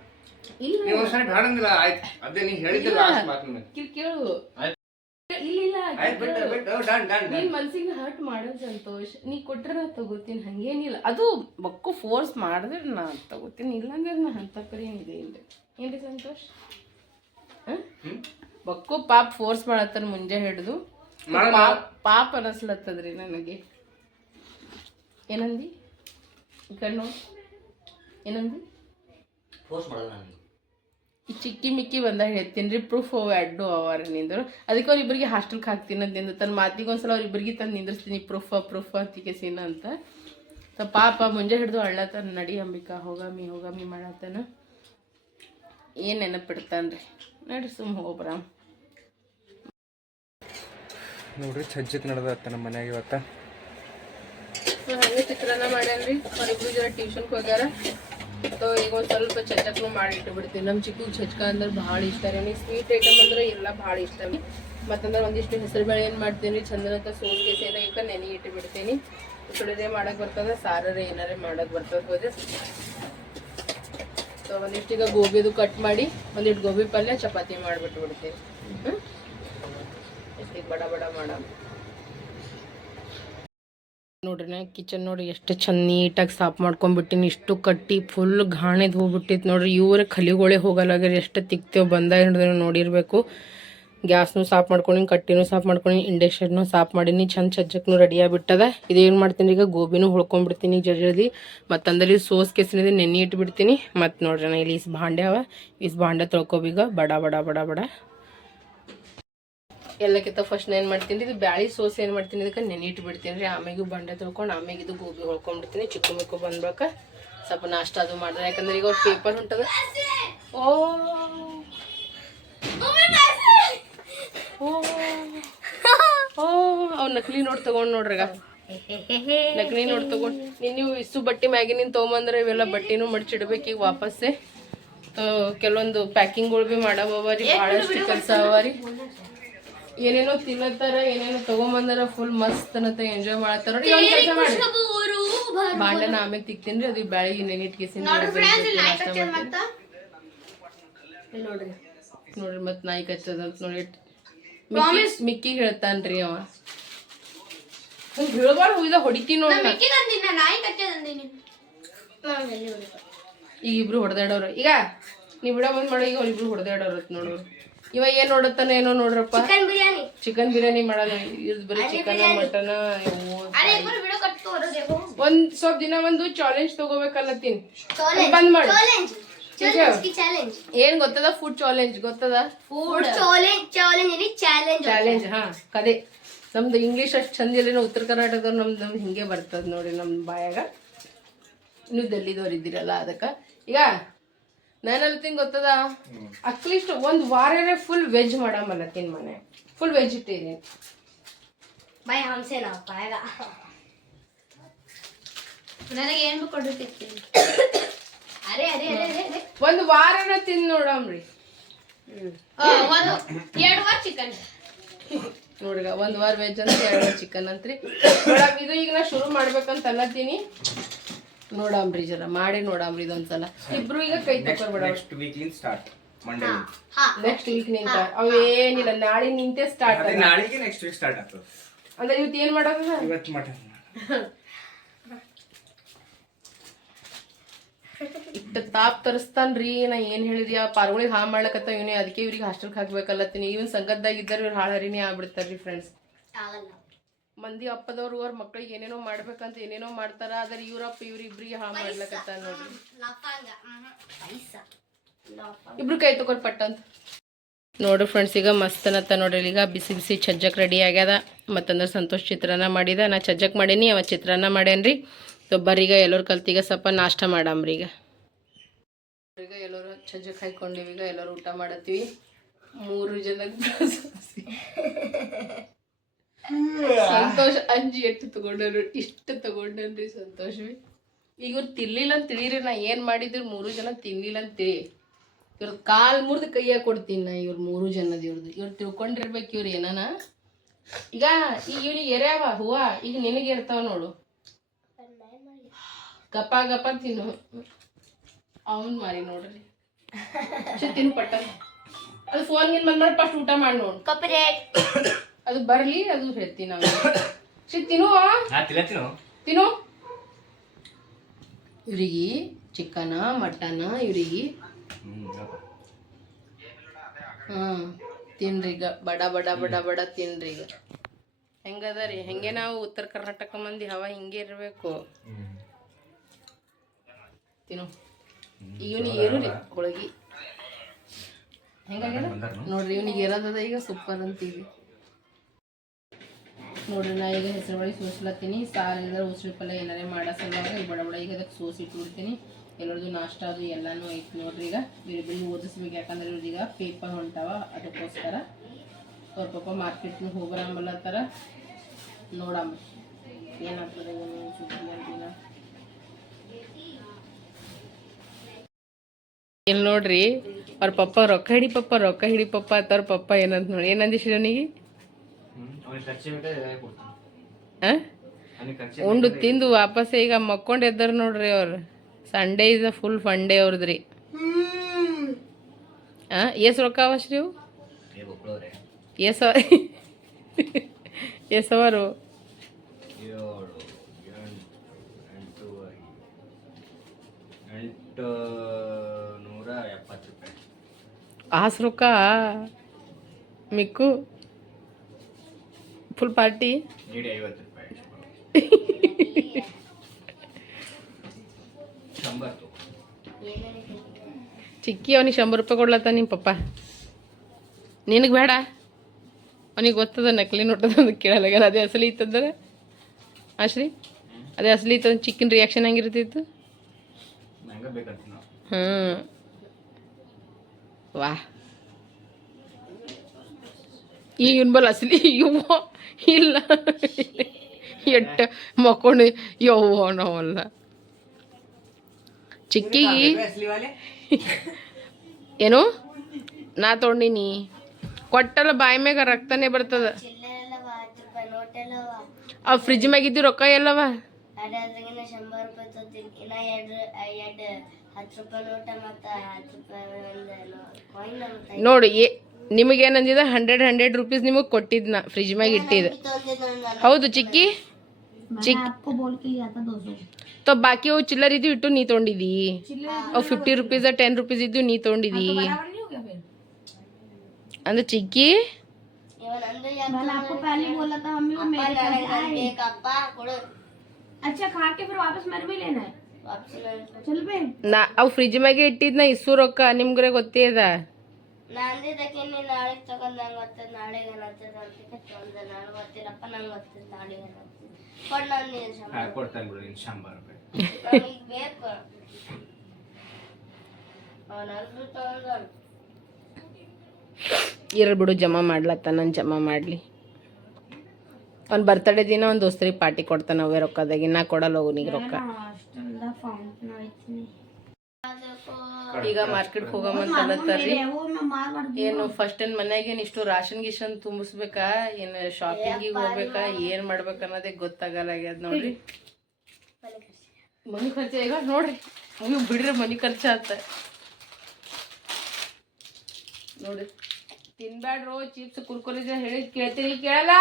S1: ಇಲ್ಲ.
S3: ನೀವು ಒಂದ್ಸರಿ ಬೇಡಂಗಿಲ್ಲ ಆಯ್ತು. ಅದೇ ನೀ ಹೇಳಿದ್ದಿಲ್ಲ ಲಾಸ್ಟ್ ಮಾತು ನನಗೆ
S1: ಕೇಳು. ಇಲ್ಲ ಇಲ್ಲ
S3: ಆಯ್ತು ಬಿಟ್ಟು ಬಿಟ್ಟು ಡನ್ ಡನ್
S1: ನಿನ್ ಮನ್ಸಿಗೆ ಹರ್ಟ್ ಮಾಡೋ ಸಂತೋಷ್. ನೀ ಕೊಟ್ರೆ ನಾ ತಗೋತೀನಿ ಹಂಗೇನಿಲ್ಲ. ಅದು ಬಕ್ಕು ಫೋರ್ಸ್ ಮಾಡಿದ್ರೆ ನಾ ತಗೋತೀನಿ ಇಲ್ಲಾಂದ್ರೆ ನಾ ಅಂತ ಕರಿ ಏನಿದೆ ಇಲ್ರಿ ಏನ್ರಿ ಸಂತೋಷ್? ಬಕ್ಕು ಪಾಪ್ ಫೋರ್ಸ್ ಮಾಡತ್ತಾರ ಮುಂಜೆ ಹಿಡಿದು. ಪಾಪ ಅನಸ್ಲತ್ತದ್ರಿ ನನಗೆ. ಏನಂದಿ? ಕಣ್ಣು? ಏನಂದಿ?
S3: ಫೋರ್ಸ್ ಮಾಡಲ್ಲ ನಾನು
S1: ಈ ಚಿಕ್ಕಿ ಮಿಕ್ಕಿ ಬಂದಾಗ ಹೇಳ್ತೀನಿ ರೀ ಪ್ರೂಫ್ ಅವ ಅಡ್ಡು ಅವಾರ ನಿಂದರು. ಅದಕ್ಕೆ ಅವ್ರಿಬ್ಬರಿಗೆ ಹಾಸ್ಟೆಲ್ಗೆ ಹಾಕ್ತೀನಿ ಅಂತ ತನ್ನ ಮಾತಿಗೆ ಒಂದ್ಸಲ ಅವ್ರಿಬ್ಬರಿಗೆ ತಂದು ನಿಂದಿರ್ತೀನಿ ಪ್ರೂಫ್ ಪ್ರೂಫ್ ಪ್ರೂಫ ಸೀನ ಅಂತ. ಸೊ ಪಾಪ ಮುಂಜೆ ಹಿಡಿದು ಅಳ್ಳತನ ನಡಿ ಅಂಬಿಕಾ ಹೋಗಾಮಿ ಹೋಗಾಮಿ ಮಾಡತ್ತನ ಏನು ನೆನಪಿಡ್ತಾನ್ರಿ ನಡ್ರಿ ಸುಮ್ಮ ಹೋಗ್ರ
S4: ನೋಡ್ರಿ ಸಜ್ಜಕ್ ನಡೆದತ್ತ ನಮ್ಮ ಮನೆಯಾಗ ಇವತ್ತ.
S1: ಹಾಗೆ ಚಿತ್ರಾನ್ನ ಮಾಡ್ಯಾನ್ರಿ. ಅವ್ರಿಬ್ರು ಜರ ಟ್ಯೂಷನ್ಗೆ ಹೋಗ್ಯಾರ. ಸೊ, ಈಗ ಒಂದು ಸ್ವಲ್ಪ ಚಚಕ್ನು ಮಾಡಿ ಇಟ್ಟುಬಿಡ್ತೀನಿ ನಮ್ಮ ಚಿಕ್ಕ ಚಚ್ಕ ಅಂದ್ರೆ ಭಾಳ ಇಷ್ಟ ರೀ. ಸ್ವೀಟ್ ಐಟಮ್ ಅಂದ್ರೆ ಎಲ್ಲ ಭಾಳ ಇಷ್ಟ ರೀ. ಮತ್ತಂದ್ರೆ ಒಂದಿಷ್ಟು ಹೆಸರು ಬೇಳೆ ಏನು ಮಾಡ್ತೀನಿ ಚಂದನಕ ಸೋಸ್ ಕೇಸ್ ಏನೋ ಈಗ ನೆನೆ ಇಟ್ಟುಬಿಡ್ತೀನಿ ಸುಳಿದೆ ಮಾಡೋಕೆ ಬರ್ತದ, ಸಾರರೆ ಏನಾರೇ ಮಾಡೋಕೆ ಬರ್ತದೆ ಹೋದ್ರೆ. ಸೊ, ಒಂದಿಷ್ಟು ಈಗ ಗೋಬಿದು ಕಟ್ ಮಾಡಿ, ಒಂದಿಷ್ಟು ಗೋಬಿ ಪಲ್ಯ, ಚಪಾತಿ ಮಾಡಿಬಿಟ್ಟು ಬಿಡ್ತೀನಿ ಹ್ಞೂ ಬಡ ಬಡ ಮಾಡ ನೋಡ್ರಿ ನಾ ಕಿಚನ್ ನೋಡಿ ಎಷ್ಟು ಚಂದ ನೀಟಾಗಿ ಸಾಫ್ ಮಾಡ್ಕೊಂಡ್ಬಿಟ್ಟಿನಿ ಇಷ್ಟು ಕಟ್ಟಿ ಫುಲ್ ಘಾಣಿದ್ ಹೋಗ್ಬಿಟ್ಟಿತ್ತು ನೋಡ್ರಿ. ಇವ್ರ ಖಲಿಗಳೇ ಹೋಗಲ್ಲಾಗ್ರಿ ಎಷ್ಟು ತಿಕ್ತೇವೆ ಬಂದಾಗ ಹಿಡಿದ್ರೆ ನೋಡಿರ್ಬೇಕು. ಗ್ಯಾಸ್ನು ಸಾಫ್ ಮಾಡ್ಕೊಂಡಿನಿ, ಕಟ್ಟಿನೂ ಸಾಫ್ ಮಾಡ್ಕೊಂಡಿನಿ, ಇಂಡಕ್ಷನ್ನು ಸಾಫ್ ಮಾಡೀನಿ. ಚಂದ ಚಜ್ಜಕ್ನು ರೆಡಿ ಆಗಿಬಿಟ್ಟದ. ಇದೇನು ಮಾಡ್ತೀನಿ ಈಗ? ಗೋಬಿನೂ ಹುಳ್ಕೊಂಡ್ಬಿಡ್ತೀನಿ ಜಲ್ದಿ ಮತ್ತು ಅಂದ್ರೆ ಸೋಸ್ ಕೆಸಿನಿದೆ ನೆನೆ ಇಟ್ಬಿಡ್ತೀನಿ. ಮತ್ತು ನೋಡ್ರಿ ನಾ ಇಲ್ಲಿ ಇಸ್ ಭಾಂಡೆ ಅವ. ಇಸ್ ಭಾಂಡೆ ತೊಳ್ಕೊಬೀಗ. ಬಡ ಬಡ ಬಡ ಬಡ. ಎಲ್ಲಕ್ಕಿಂತ ಫಸ್ಟ್ ಏನು ಮಾಡ್ತೀನಿ ಇದು ಬ್ಯಾಳಿ ಸೋಸ್ ಏನು ಮಾಡ್ತೀನಿ ಇದಕ್ಕೆ ನೆನೆ ಇಟ್ಬಿಡ್ತೀನಿ ರೀ. ಆಮೇಲೆ ಬಂಡೆ ತೊಳ್ಕೊಂಡು ಆಮೇಲೆ ಇದು ಗೋಬಿ ಹೊಳ್ಕೊಂಡ್ಬಿಡ್ತೀನಿ. ಚಿಕ್ಕ ಮಿಕ್ಕು ಬಂದ್ಬೇಕ ಸ್ವಲ್ಪ ನಾಷ್ಟ ಅದು ಮಾಡಿದ್ರೆ ಯಾಕಂದ್ರೆ ಈಗ ಅವ್ರು ಪೇಪರ್ ಹೊಂಟದ. ಓ. ಓ. ಓ. ಅವ್ ನಕಲಿ ನೋಡಿ ತಗೊಂಡು ನೋಡ್ರಿಗ ನಕಲಿ ನೋಡಿ ತಗೊಂಡು. ನೀನು ನೀವು ಇಷ್ಟು ಬಟ್ಟೆ ಮ್ಯಾಗಿನಿಂದ ತೊಗೊಂಬಂದ್ರೆ ಇವೆಲ್ಲ ಬಟ್ಟೆನೂ ಮಡ್ಚಿಡ್ಬೇಕು ಈಗ ವಾಪಸ್ಸೆ. ಕೆಲವೊಂದು ಪ್ಯಾಕಿಂಗ್ಗಳು ಭೀ ಮಾಡವ ರೀ ಭಾಳಷ್ಟು ಕೆಲಸ ಅವ ರೀ. ಏನೇನೋ ತಿನ್ನತ್ತಾರ ಏನೇನೋ ತಗೊಂಬಂದಾರ ಫುಲ್ ಮಸ್ತ್ ಅನ್ನತ್ತ ಎಂಜಾಯ್ ಮಾಡತ್ತಾರ ನೋಡಿ. ಒಂದ್ ಕೆಲಸ ಮಾಡಿ. ಬಾಂಡನ ಆಮೇಲೆ ತಿಕ್ತೀನಿ ಅದು ನೆನಿಟ್ ನೆನಿಟ್ಕೇಸಿನ ನೋಡ್ರಿ ನೋಡ್ರಿ. ಮತ್ ನಾಯಿ ಕಚ್ಚದ ಅಂತ ನೋಡಿ. ಮಿಕ್ಕಿ ಹೇಳ್ತಾನ್ರಿ ಅವ. ಹಂಗ್ ಹೇಳ್ಬಾರ್ದು ಹೋಗಿದ ಹೊಡಿತೀನಿ ನೋಡಿ ಈಗ ಇಬ್ರು ಹೊಡೆದಾಡೋರು. ಈಗ ನೀ ಬಿಡ ಬಂದ್ ಮಾಡೋ ಈಗ ಅವ್ರಿಬ್ರು ಹೊಡೆದಾಡೋರು ನೋಡು. ಇವ ಏನ್ ನೋಡತ್ತಾನ ಏನೋ ನೋಡ್ರಪ್ಪ. ಚಿಕನ್ ಬಿರಿಯಾನಿ ಮಾಡಲ್ಲ ಇದ್ ಬರೀ ಚಿಕನ್ ಮಟನ್ ಒಂದ್ ಸ್ವಲ್ಪ ದಿನ ಒಂದು ಚಾಲೆಂಜ್ ತಗೋಬೇಕಲ್ಲತ್ತೀನಿ ಬಂದ್ ಮಾಡು. ಏನ್ ಗೊತ್ತದ? ಫುಡ್ ಚಾಲೆಂಜ್ ಗೊತ್ತದ? ಫುಡ್ ಚಾಲೆಂಜ್ ಚಾಲೆಂಜ್ ಹಾ ಕದೆ. ನಮ್ದು ಇಂಗ್ಲಿಷ್ ಅಷ್ಟು ಚಂದ ಇಲ್ಲೇನೋ ಉತ್ತರ ಕರ್ನಾಟಕದವ್ರು ನಮ್ದು ನಮ್ದು ಹಿಂಗೆ ಬರ್ತದ ನೋಡಿ ನಮ್ಮ ಬಾಯಾಗ. ಇನ್ನು ದಲ್ಲಿದವ್ರು ಇದ್ದೀರಲ್ಲ ಅದಕ್ಕೆ. ಈಗ ನಾನಲ್ತೀನಿ ಗೊತ್ತದ? ಅಟ್ಲೀಸ್ಟ್ ಒಂದು ವಾರನೇ ಫುಲ್ ವೆಜ್ ಮಾಡಮಲ್ಲತ್ತೀನಿ ಮನೆ. ಫುಲ್ ವೆಜಿಟೇರಿಯನ್
S2: ಬಾಯ್ ಹಂಸೆ ನಾವು ಪಾಯಗ ನನಗೆ ಏನು ಕೊಟ್ಟಿರ್ತೀನಿ ಅರೆ ಅರೆ ಅರೆ ಅರೆ
S1: ಒಂದು ವಾರನ ತಿಂದು ನೋಡಮ್ರಿ
S2: ಆ, ಒಂದು ಎರಡು ವಾರ ಚಿಕನ್
S1: ನೋಡ್ರಿ ಒಂದ್ ವಾರ ವೆಜ್ ಅಂತ ಎರಡು ಚಿಕನ್ ಅಂತ್ರಿ ಇದು ಈಗ ನಾ ಶುರು ಮಾಡ್ಬೇಕಂತ ಅನ್ನತ್ತೀನಿ. ನೋಡಮ್ರಿ ಜರ ಮಾಡಿ ನೋಡಾಮ್ರಿ ಇದೊಂದ್ಸಲ. ಇಬ್ರು ಈಗ ಕೈ ತಕೊಂಡ್ಬಿಡ
S3: ನೆಕ್ಸ್ಟ್ ವೀಕ್ಲಿಂದ ಸ್ಟಾರ್ಟ್ ಮಂಡೇ
S2: ಹಾ
S1: ನೆಕ್ಸ್ಟ್ ವೀಕ್ ನಿಂತ. ಅವೇನಿಲ್ಲ ನಾಳೆ ನಿಂತೆ ಸ್ಟಾರ್ಟ್
S3: ಅದೇ ನಾಳೆಗೆ ನೆಕ್ಸ್ಟ್ ವೀಕ್ ಸ್ಟಾರ್ಟ್ ಆಗ್ತದೆ.
S1: ಅಂದ್ರೆ ಇವತ್ತು ಏನ್ ಮಾಡೋದು?
S3: ಇವತ್ತು ಮಟನ್
S1: ಇಷ್ಟ ತಾಪ್ ತರಿಸ್ತಾನ್ರಿ ನಾ ಏನ್ ಹೇಳಿದ್ರಿ ಆ ಪಾರ್ಗಳಿಗೆ ಹಾ ಮಾಡ್ಲಕತ್ತ ಇವನೇ ಅದಕ್ಕೆ ಇವ್ರಿಗೆ ಹಾಸ್ಟೆಲ್ಗೆ ಹಾಕ್ಬೇಕಲ್ಲತ್ತೀನಿ. ಇವನ್ ಸಂಗದ್ದಾಗ ಇದ್ದಾರೆ ಇವ್ರು ಹಾಳ ಹರಿನೇ ಆಗ್ಬಿಡ್ತಾರ್ರಿ ಫ್ರೆಂಡ್ಸ್
S2: ಆಗಲ್ಲ.
S1: ಮಂದಿ ಅಪ್ಪದವ್ರು ಅವ್ರ ಮಕ್ಕಳಿಗೆ ಏನೇನೋ ಮಾಡ್ಬೇಕಂತ ಏನೇನೋ ಮಾಡ್ತಾರ ಆದ್ರೆ ಇವ್ರಪ್ಪ ಇವ್ರಿಬ್ರಿಗೆ ಹಾ ಮಾಡ್ಲಕತ್ತ ನೋಡ್ರಿ ಇಬ್ರು ಕೈ ತಗೊಂಡ್ ಪಟ್ಟಂತ. ನೋಡಿ ನೋಡ್ರಿ ಫ್ರೆಂಡ್ಸ್ ಈಗ ಮಸ್ತ್ ಅನ್ನತ್ತ ನೋಡ್ರಿ ಈಗ ಬಿಸಿ ಬಿಸಿ ಚಜ್ಜಕ್ ರೆಡಿ ಆಗ್ಯದ. ಮತ್ತಂದ್ರೆ ಸಂತೋಷ್ ಚಿತ್ರಾನ್ನ ಮಾಡಿದ. ನಾ ಚಜ್ಜಕ್ ಮಾಡೀನಿ ಅವ ಚಿತ್ರಾನ್ನ ಮಾಡೇನ್ರಿ ಸೊ ಬರ್ರೀಗ ಎಲ್ಲರ ಕಲ್ತೀಗ ಸ್ವಲ್ಪ ನಾಷ್ಟ ಮಾಡಾಮ್ರಿ ಈಗ. ಈಗ ಎಲ್ಲರೂ ಚಜ್ಜಕ್ ಹಾಕೊಂಡಿವಿ ಈಗ ಎಲ್ಲರೂ ಊಟ ಮಾಡತ್ತೀವಿ. ಮೂರು ಜನ ಸಂತೋಷ್ ಅಂಜಿ ಎಷ್ಟು ತಗೊಂಡರು ಇಷ್ಟು ತಗೊಂಡನ್ರಿ ಸಂತೋಷವೇ ಈಗ ಇವ್ರು ತಿನ್ಲಿಲ್ಲ ಅಂತ ತಿಳಿರಿ ನಾ ಏನ್ ಮಾಡಿದ್ರು ಮೂರು ಜನ ತಿನ್ಲಿಲ್ಲ ಅಂತ ತಿಳಿ. ಇವ್ರ ಕಾಲ್ ಮುರಿದು ಕೈಯ ಕೊಡ್ತೀನಿ ನಾ ಇವ್ರ ಮೂರು ಜನದ ಇವ್ರದ್ದು ಇವ್ರು ತಿಳ್ಕೊಂಡಿರ್ಬೇಕು ಇವ್ರು ಏನಾನ. ಈಗ ಈಗ ಇವ್ನಿಗೆ ಎರ್ಯಾವ ಹೂವ? ಈಗ ನಿನಗೆ ಇರ್ತಾವ ನೋಡು. ಗಪ್ಪ ಗಪ್ಪ ತಿನ್ನು. ಅವನ್ ಮಾರಿ ನೋಡ್ರಿ. ತಿನ್ಪಟ್ಟ ಪಟ್ಟ ಅದು ಫೋನ್ ಗಿನ್ ಬಂದ್ ಮಾಡಿ ಫಸ್ಟ್ ಊಟ ಮಾಡಿ ನೋಡು.
S2: ಕಾಪಿರೇಟ್
S1: ಅದು ಬರಲಿ ಅದು ಹೇಳ್ತೀನಿ ನಾವು ಛೆ, ತಿನ್ನು ತಿನ್ನು ಇವ್ರಿಗೆ ಚಿಕನ ಮಟನ ಇವ್ರಿಗೆ ಹಾಂ ತಿನ್ರಿ ಈಗ. ಬಡ ಬಡ ಬಡ ಬಡ ತಿನ್ರಿ ಈಗ. ಹೆಂಗದ ರೀ? ಹೆಂಗೆ ನಾವು ಉತ್ತರ ಕರ್ನಾಟಕ ಮಂದಿ ಹವ ಹಿಂಗೆ ಇರಬೇಕು? ತಿನ್ನು. ಇವನಿಗೆ ಏನು ರೀ ಹೋಳಗಿ ಹೆಂಗಾಗ್ಯದ? ನೋಡ್ರಿ ಇವನಿಗೆ ಇರೋದದ ಈಗ ಸೂಪರ್ ಅಂತೀವಿ. ನೋಡ್ರಿ, ನಾ ಈಗ ಹೆಸರು ಬಳಿ ಸೋಸ್ಲತ್ತೀನಿ. ಸಾರು ಇದ್ರೆ ಉಸಿರು ಪಲ್ಯ ಏನಾರೇ ಮಾಡೋ ಸಲುವಾಗ ಈ ಬಡ ಬಡ ಈಗ ಅದಕ್ಕೆ ಸೋಸಿ ಇಟ್ಬಿಡ್ತೀನಿ. ಎಲ್ಲರದು ನಾಷ್ಟ ಅದು ಎಲ್ಲನೂ ಐತಿ ನೋಡ್ರಿ ಈಗ. ಇವ್ರಿಬ್ರಿಗೆ ಓದಿಸ್ಬೇಕು, ಯಾಕಂದ್ರೆ ಇವ್ರಿಗೆ ಪೇಪರ್ ಹೊಂಟಾವ, ಅದಕ್ಕೋಸ್ಕರ. ಅವ್ರ ಪಾಪ ಮಾರ್ಕೆಟ್ನ ಹೋಗ್ಬರಂಬಲ್ಲತ್ತಾರ ನೋಡಮ್ಮ, ಏನಾಗ್ತದೆ ಏನು ಸುದ್ದಿ ಅಂತಿಲ್ಲ ಇಲ್ಲಿ ನೋಡ್ರಿ, ಅವ್ರ ಪಪ್ಪ ರೊಕ್ಕ ಹಿಡಿ ಪಪ್ಪ ರೊಕ್ಕ ಹಿಡಿ ಪಪ್ಪ ಅಂತ ಅವ್ರ ಪಪ್ಪ ಏನಂತ ನೋಡಿ. ಏನಂದಿ ಉಂಡು ತಿಂದು ವಾಪಸ್ ಈಗ ಮಕ್ಕೊಂಡು ಎದ್ದಾರ ನೋಡ್ರಿ ಅವ್ರು. Sunday is a full funday ಅವ್ರದ್ರಿ. ಆ ಎಸ್ ರೊಕ್ಕ
S3: ಅವಶ್ರೀ
S1: ಎಸ್ ಎಸ್ ಅವರು?
S3: ಏಳು ಎಂಟು ಎಂಟು ಎಂಟು ನೂರ
S1: ಆಸ್ ರೊಕ್ಕ? ಮಿಕ್ಕು? ಫುಲ್ ಪಾರ್ಟಿ ಚಿಕ್ಕಿ ಅವನಿಗೆ ಶಂಬರ್ ರೂಪಾಯಿ ಕೊಡ್ಲತ್ತ ನಿಮ್ಮ ಪಪ್ಪ. ನಿನಗೆ ಬೇಡ. ಅವನಿಗೆ ಗೊತ್ತದ ನಕಲಿ ನೋಟದ ಕೇಳಲ್ಲ ಅದೇ ಅಸಲಿ ಇತ್ತಂದ್ರೆ? ಆಶ್ರೀ ಅದೇ ಅಸಲಿ ಇತ್ತಂದ್ರೆ ಚಿಕ್ಕಿನ ರಿಯಾಕ್ಷನ್ ಹಂಗಿರ್ತಿತ್ತು ಹ್ಞೂ ವಾ. ಈಗ ಬಲ್ಲ ಬಲ್ ಅಸಲಿ. ಇವೋ ಇಲ್ಲ. ಎಟ್ಟ ಮಕ್ಕೊಂಡು ಯವ್ವ ನಾವಲ್ಲ. ಚಿಕ್ಕಿಗೆ ಏನು? ನಾ ತೊಗೊಂಡಿನಿ. ಕೊಟ್ಟಲ್ಲ ಬಾಯಿ ಮ್ಯಾಗ ರಕ್ತನೇ ಬರ್ತದ. ಆ ಫ್ರಿಜ್ ಮ್ಯಾಗಿದ್ದು ರೊಕ್ಕ ಎಲ್ಲವ? ನೋಡಿ निम्गेन हंड्रेड हंड्रेड रुपीस निम्ग को फ्रिज
S2: मैग इटि
S1: हाउस चिकी चिकी तो बाकी चिल्लर नी तौंदी फिफ्टी रुपीस टेन रुपीस
S2: नी तौंदी अंद चिकी ना
S5: फ्रिज मैग के इट्टी
S2: ना इसूर
S5: रखा निम्न
S1: ನಾ
S2: ಅಂದಿದ್ದಕ್ಕೆ ನೀ ನಾಳೆಗೆ ತಗೊಂಡ್ ನಂಗೆ ಗೊತ್ತದ ನಾಳೆಗೆ ಅನ್ನತ್ತದ ಅಂತ ತೊಗೊಂಡೆ ನಾನು ಗೊತ್ತಿಲ್ಲಪ್ಪ ನಂಗೆ ಗೊತ್ತದ ನಾಳೆಗೆ ಅನ್ನತ್ತದ ಕೊಡ್ ನಾನು ನೀನು ಶಂಬರ್
S3: ಕೊಡ್ತಾನೆ ಬಿಡು ನೀನು ಶಂಬರ್ ರೂಪಾಯಿ
S2: ನನಗೆ ಬೇಕು. ಅವನಂದ್ರು ತಗೊಂಡು
S1: ಇರ ಬಿಡು ಜಮಾ ಮಾಡ್ಲತ್ತ ನಾನು ಜಮಾ ಮಾಡಲಿ. ಅವ್ನು ಬರ್ತಡೇ ದಿನ ಒಂದು ದೋಸ್ತರಿಗೆ ಪಾರ್ಟಿ ಕೊಡ್ತಾನೆ ಅವೇ ರೊಕ್ಕದಾಗಿ. ನಾ ಕೊಡಲ್ಲ ಅವನಿಗೆ ರೊಕ್ಕ. ಈಗ ಮಾರ್ಕೆಟ್ಗೆ
S5: ಹೋಗಮ್ಮಂತ
S1: ಏನು ಫಸ್ಟ್ ಏನ್ ಮನ್ಯಾಗ ಏನ್ ಇಷ್ಟು ರಾಷನ್ ಗಿಶನ್ ತುಂಬಿಸ್ಬೇಕಾ? ಏನ್ ಶಾಪಿಂಗಿಗೆ ಹೋಗ್ಬೇಕಾ? ಏನ್ ಮಾಡ್ಬೇಕು ಅನ್ನೋದೇ ಗೊತ್ತಾಗಲ್ಲ ಆಗ್ಯದ ನೋಡ್ರಿ. ಮನಿ ಖರ್ಚ. ಈಗ ನೋಡ್ರಿ. ನೀವು ಬಿಡ್ರಿ ಮನಿ ಖರ್ಚ ಅಂತ. ನೋಡಿ ತಿನ್ಬೇಡ್ರೋ ಚಿಪ್ಸ್ ಕುರ್ಕುರಿ ಹೇಳಿ ಕೇಳ್ತೀರಿ ಕೇಳಲ್ಲ?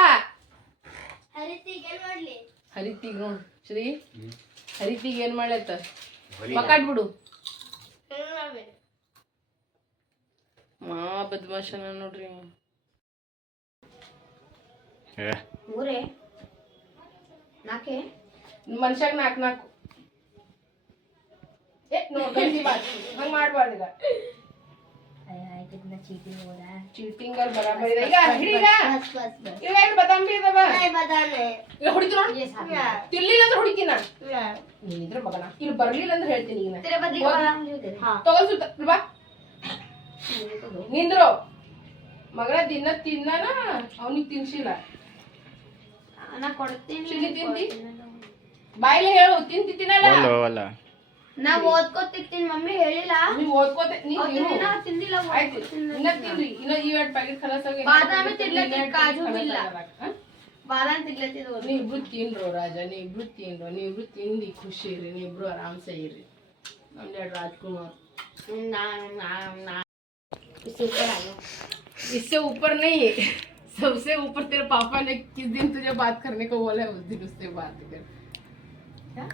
S2: ಹರಿತಿಗೆ
S1: ಶ್ರೀ? ಹರಿತಿಗೆ ಏನ್ ಮಾಡ್ಲತ್ತ
S2: ಮಕಾಟ್
S1: ಮಾ ಬದ್ಮಾಶನ ನೋಡ್ರಿ
S5: ಮೂರೇ ನಾಕೆ
S1: ಮನುಷ್ಯಾಗ ನಾಲ್ಕು ನಾಲ್ಕು ಏ ನೋಡ್ರಿ ಹಂಗೆ ಮಾಡಬಾರ್ದಿಲ್ಲ ಅಯ್ಯ ಕಿತ್ನ ಚೀಟಿ
S2: ಹೋದ चीटिंग हो रहा है
S1: ಚೀಟಿಂಗ್ ಅಲ್ಲಿ ಬರಾಬರಿ ಇದೆ. ಈಗ ಹಿಡಿ ಈಗ
S2: बस बस बस
S1: ಈಗ ಏನು ಬದಾಮಿ ಇದಾವ
S2: नहीं बताने
S1: ಈಗ ಹೊಡಿತು ನೋಡು ತಿರ್ಲಿಲ್ಲ ಅಂದ್ರೆ ಹೊಡಿತೀನ
S2: ना
S1: ನೀನಿದ್ರೆ ಮಗನ ಇಲ್ಲಿ ಬರ್ಲಿಲ್ಲ ಅಂದ್ರೆ ಹೇಳ್ತೀನಿ ಈಗ ನಾ.
S2: तेरे बदले
S1: ಹೋಗಿ.
S2: का मुझे दे हाँ
S1: ತಗೋ ಸುತ್ತ ಇಲ್ಲಿ ಬಾ ನಿಂದ್ರು ಮಗನ ದಿನ ತಿನ್ನಾನ ಅವನಿಗೆ ತಿನ್ಸಿಲ್ಲ
S5: ನಾ ಕೊಡ್ತೀನಿ
S1: ಚಿಲ್ಲಿ ತಿಂತಿ ಬಾಯಿಲೆ ಹೇಳು ತಿಂತಿ ತಿನ್ನಲ್ಲ
S4: ಅಲ್ಲ
S5: ನಾ ಓದ್ಕೋತಿರ್ತೀನಿ ಮಮ್ಮಿ ಹೇಳಿಲ್ಲ
S1: ನೀವು ಓದ್ಕೋತೆ ನೀವು
S5: ಓದ್ತಿದ್ದೀನ? ತಿಂದಿಲ್ಲ
S1: ಆಯ್ತು ಇನ್ನ ತಿನ್ರಿ ಇನ್ನ ಈ ಎರಡು ಪ್ಯಾಕೆಟ್ ಖಲಾಸ್ ಆಗಿ
S5: ಬಾದಾಮಿ ತಿನ್ಲತ್ತೀನಿ, ಕಾಜು ಇಲ್ಲ. ಬಾದಾಮ್ ತಿನ್ಲತ್ತಿದ್
S1: ನೀವಿಬ್ರು ತಿನ್ರು ರಾಜ ನೀವಿಬ್ರು ತಿನ್ರು ನೀವಿಬ್ರು ತಿಂದು ಖುಷಿ ಇರಿ ನೀವಿಬ್ರು ಆರಾಮ್ಸೆ ಇರಿ ಒಂದೆರಡು ರಾಜ್ಕುಮಾರ್ इससे ऊपर नहीं सबसे ऊपर तेरे पापा ने किस दिन तुझे बात करने को बोला है उस दिन उससे बात कर क्या?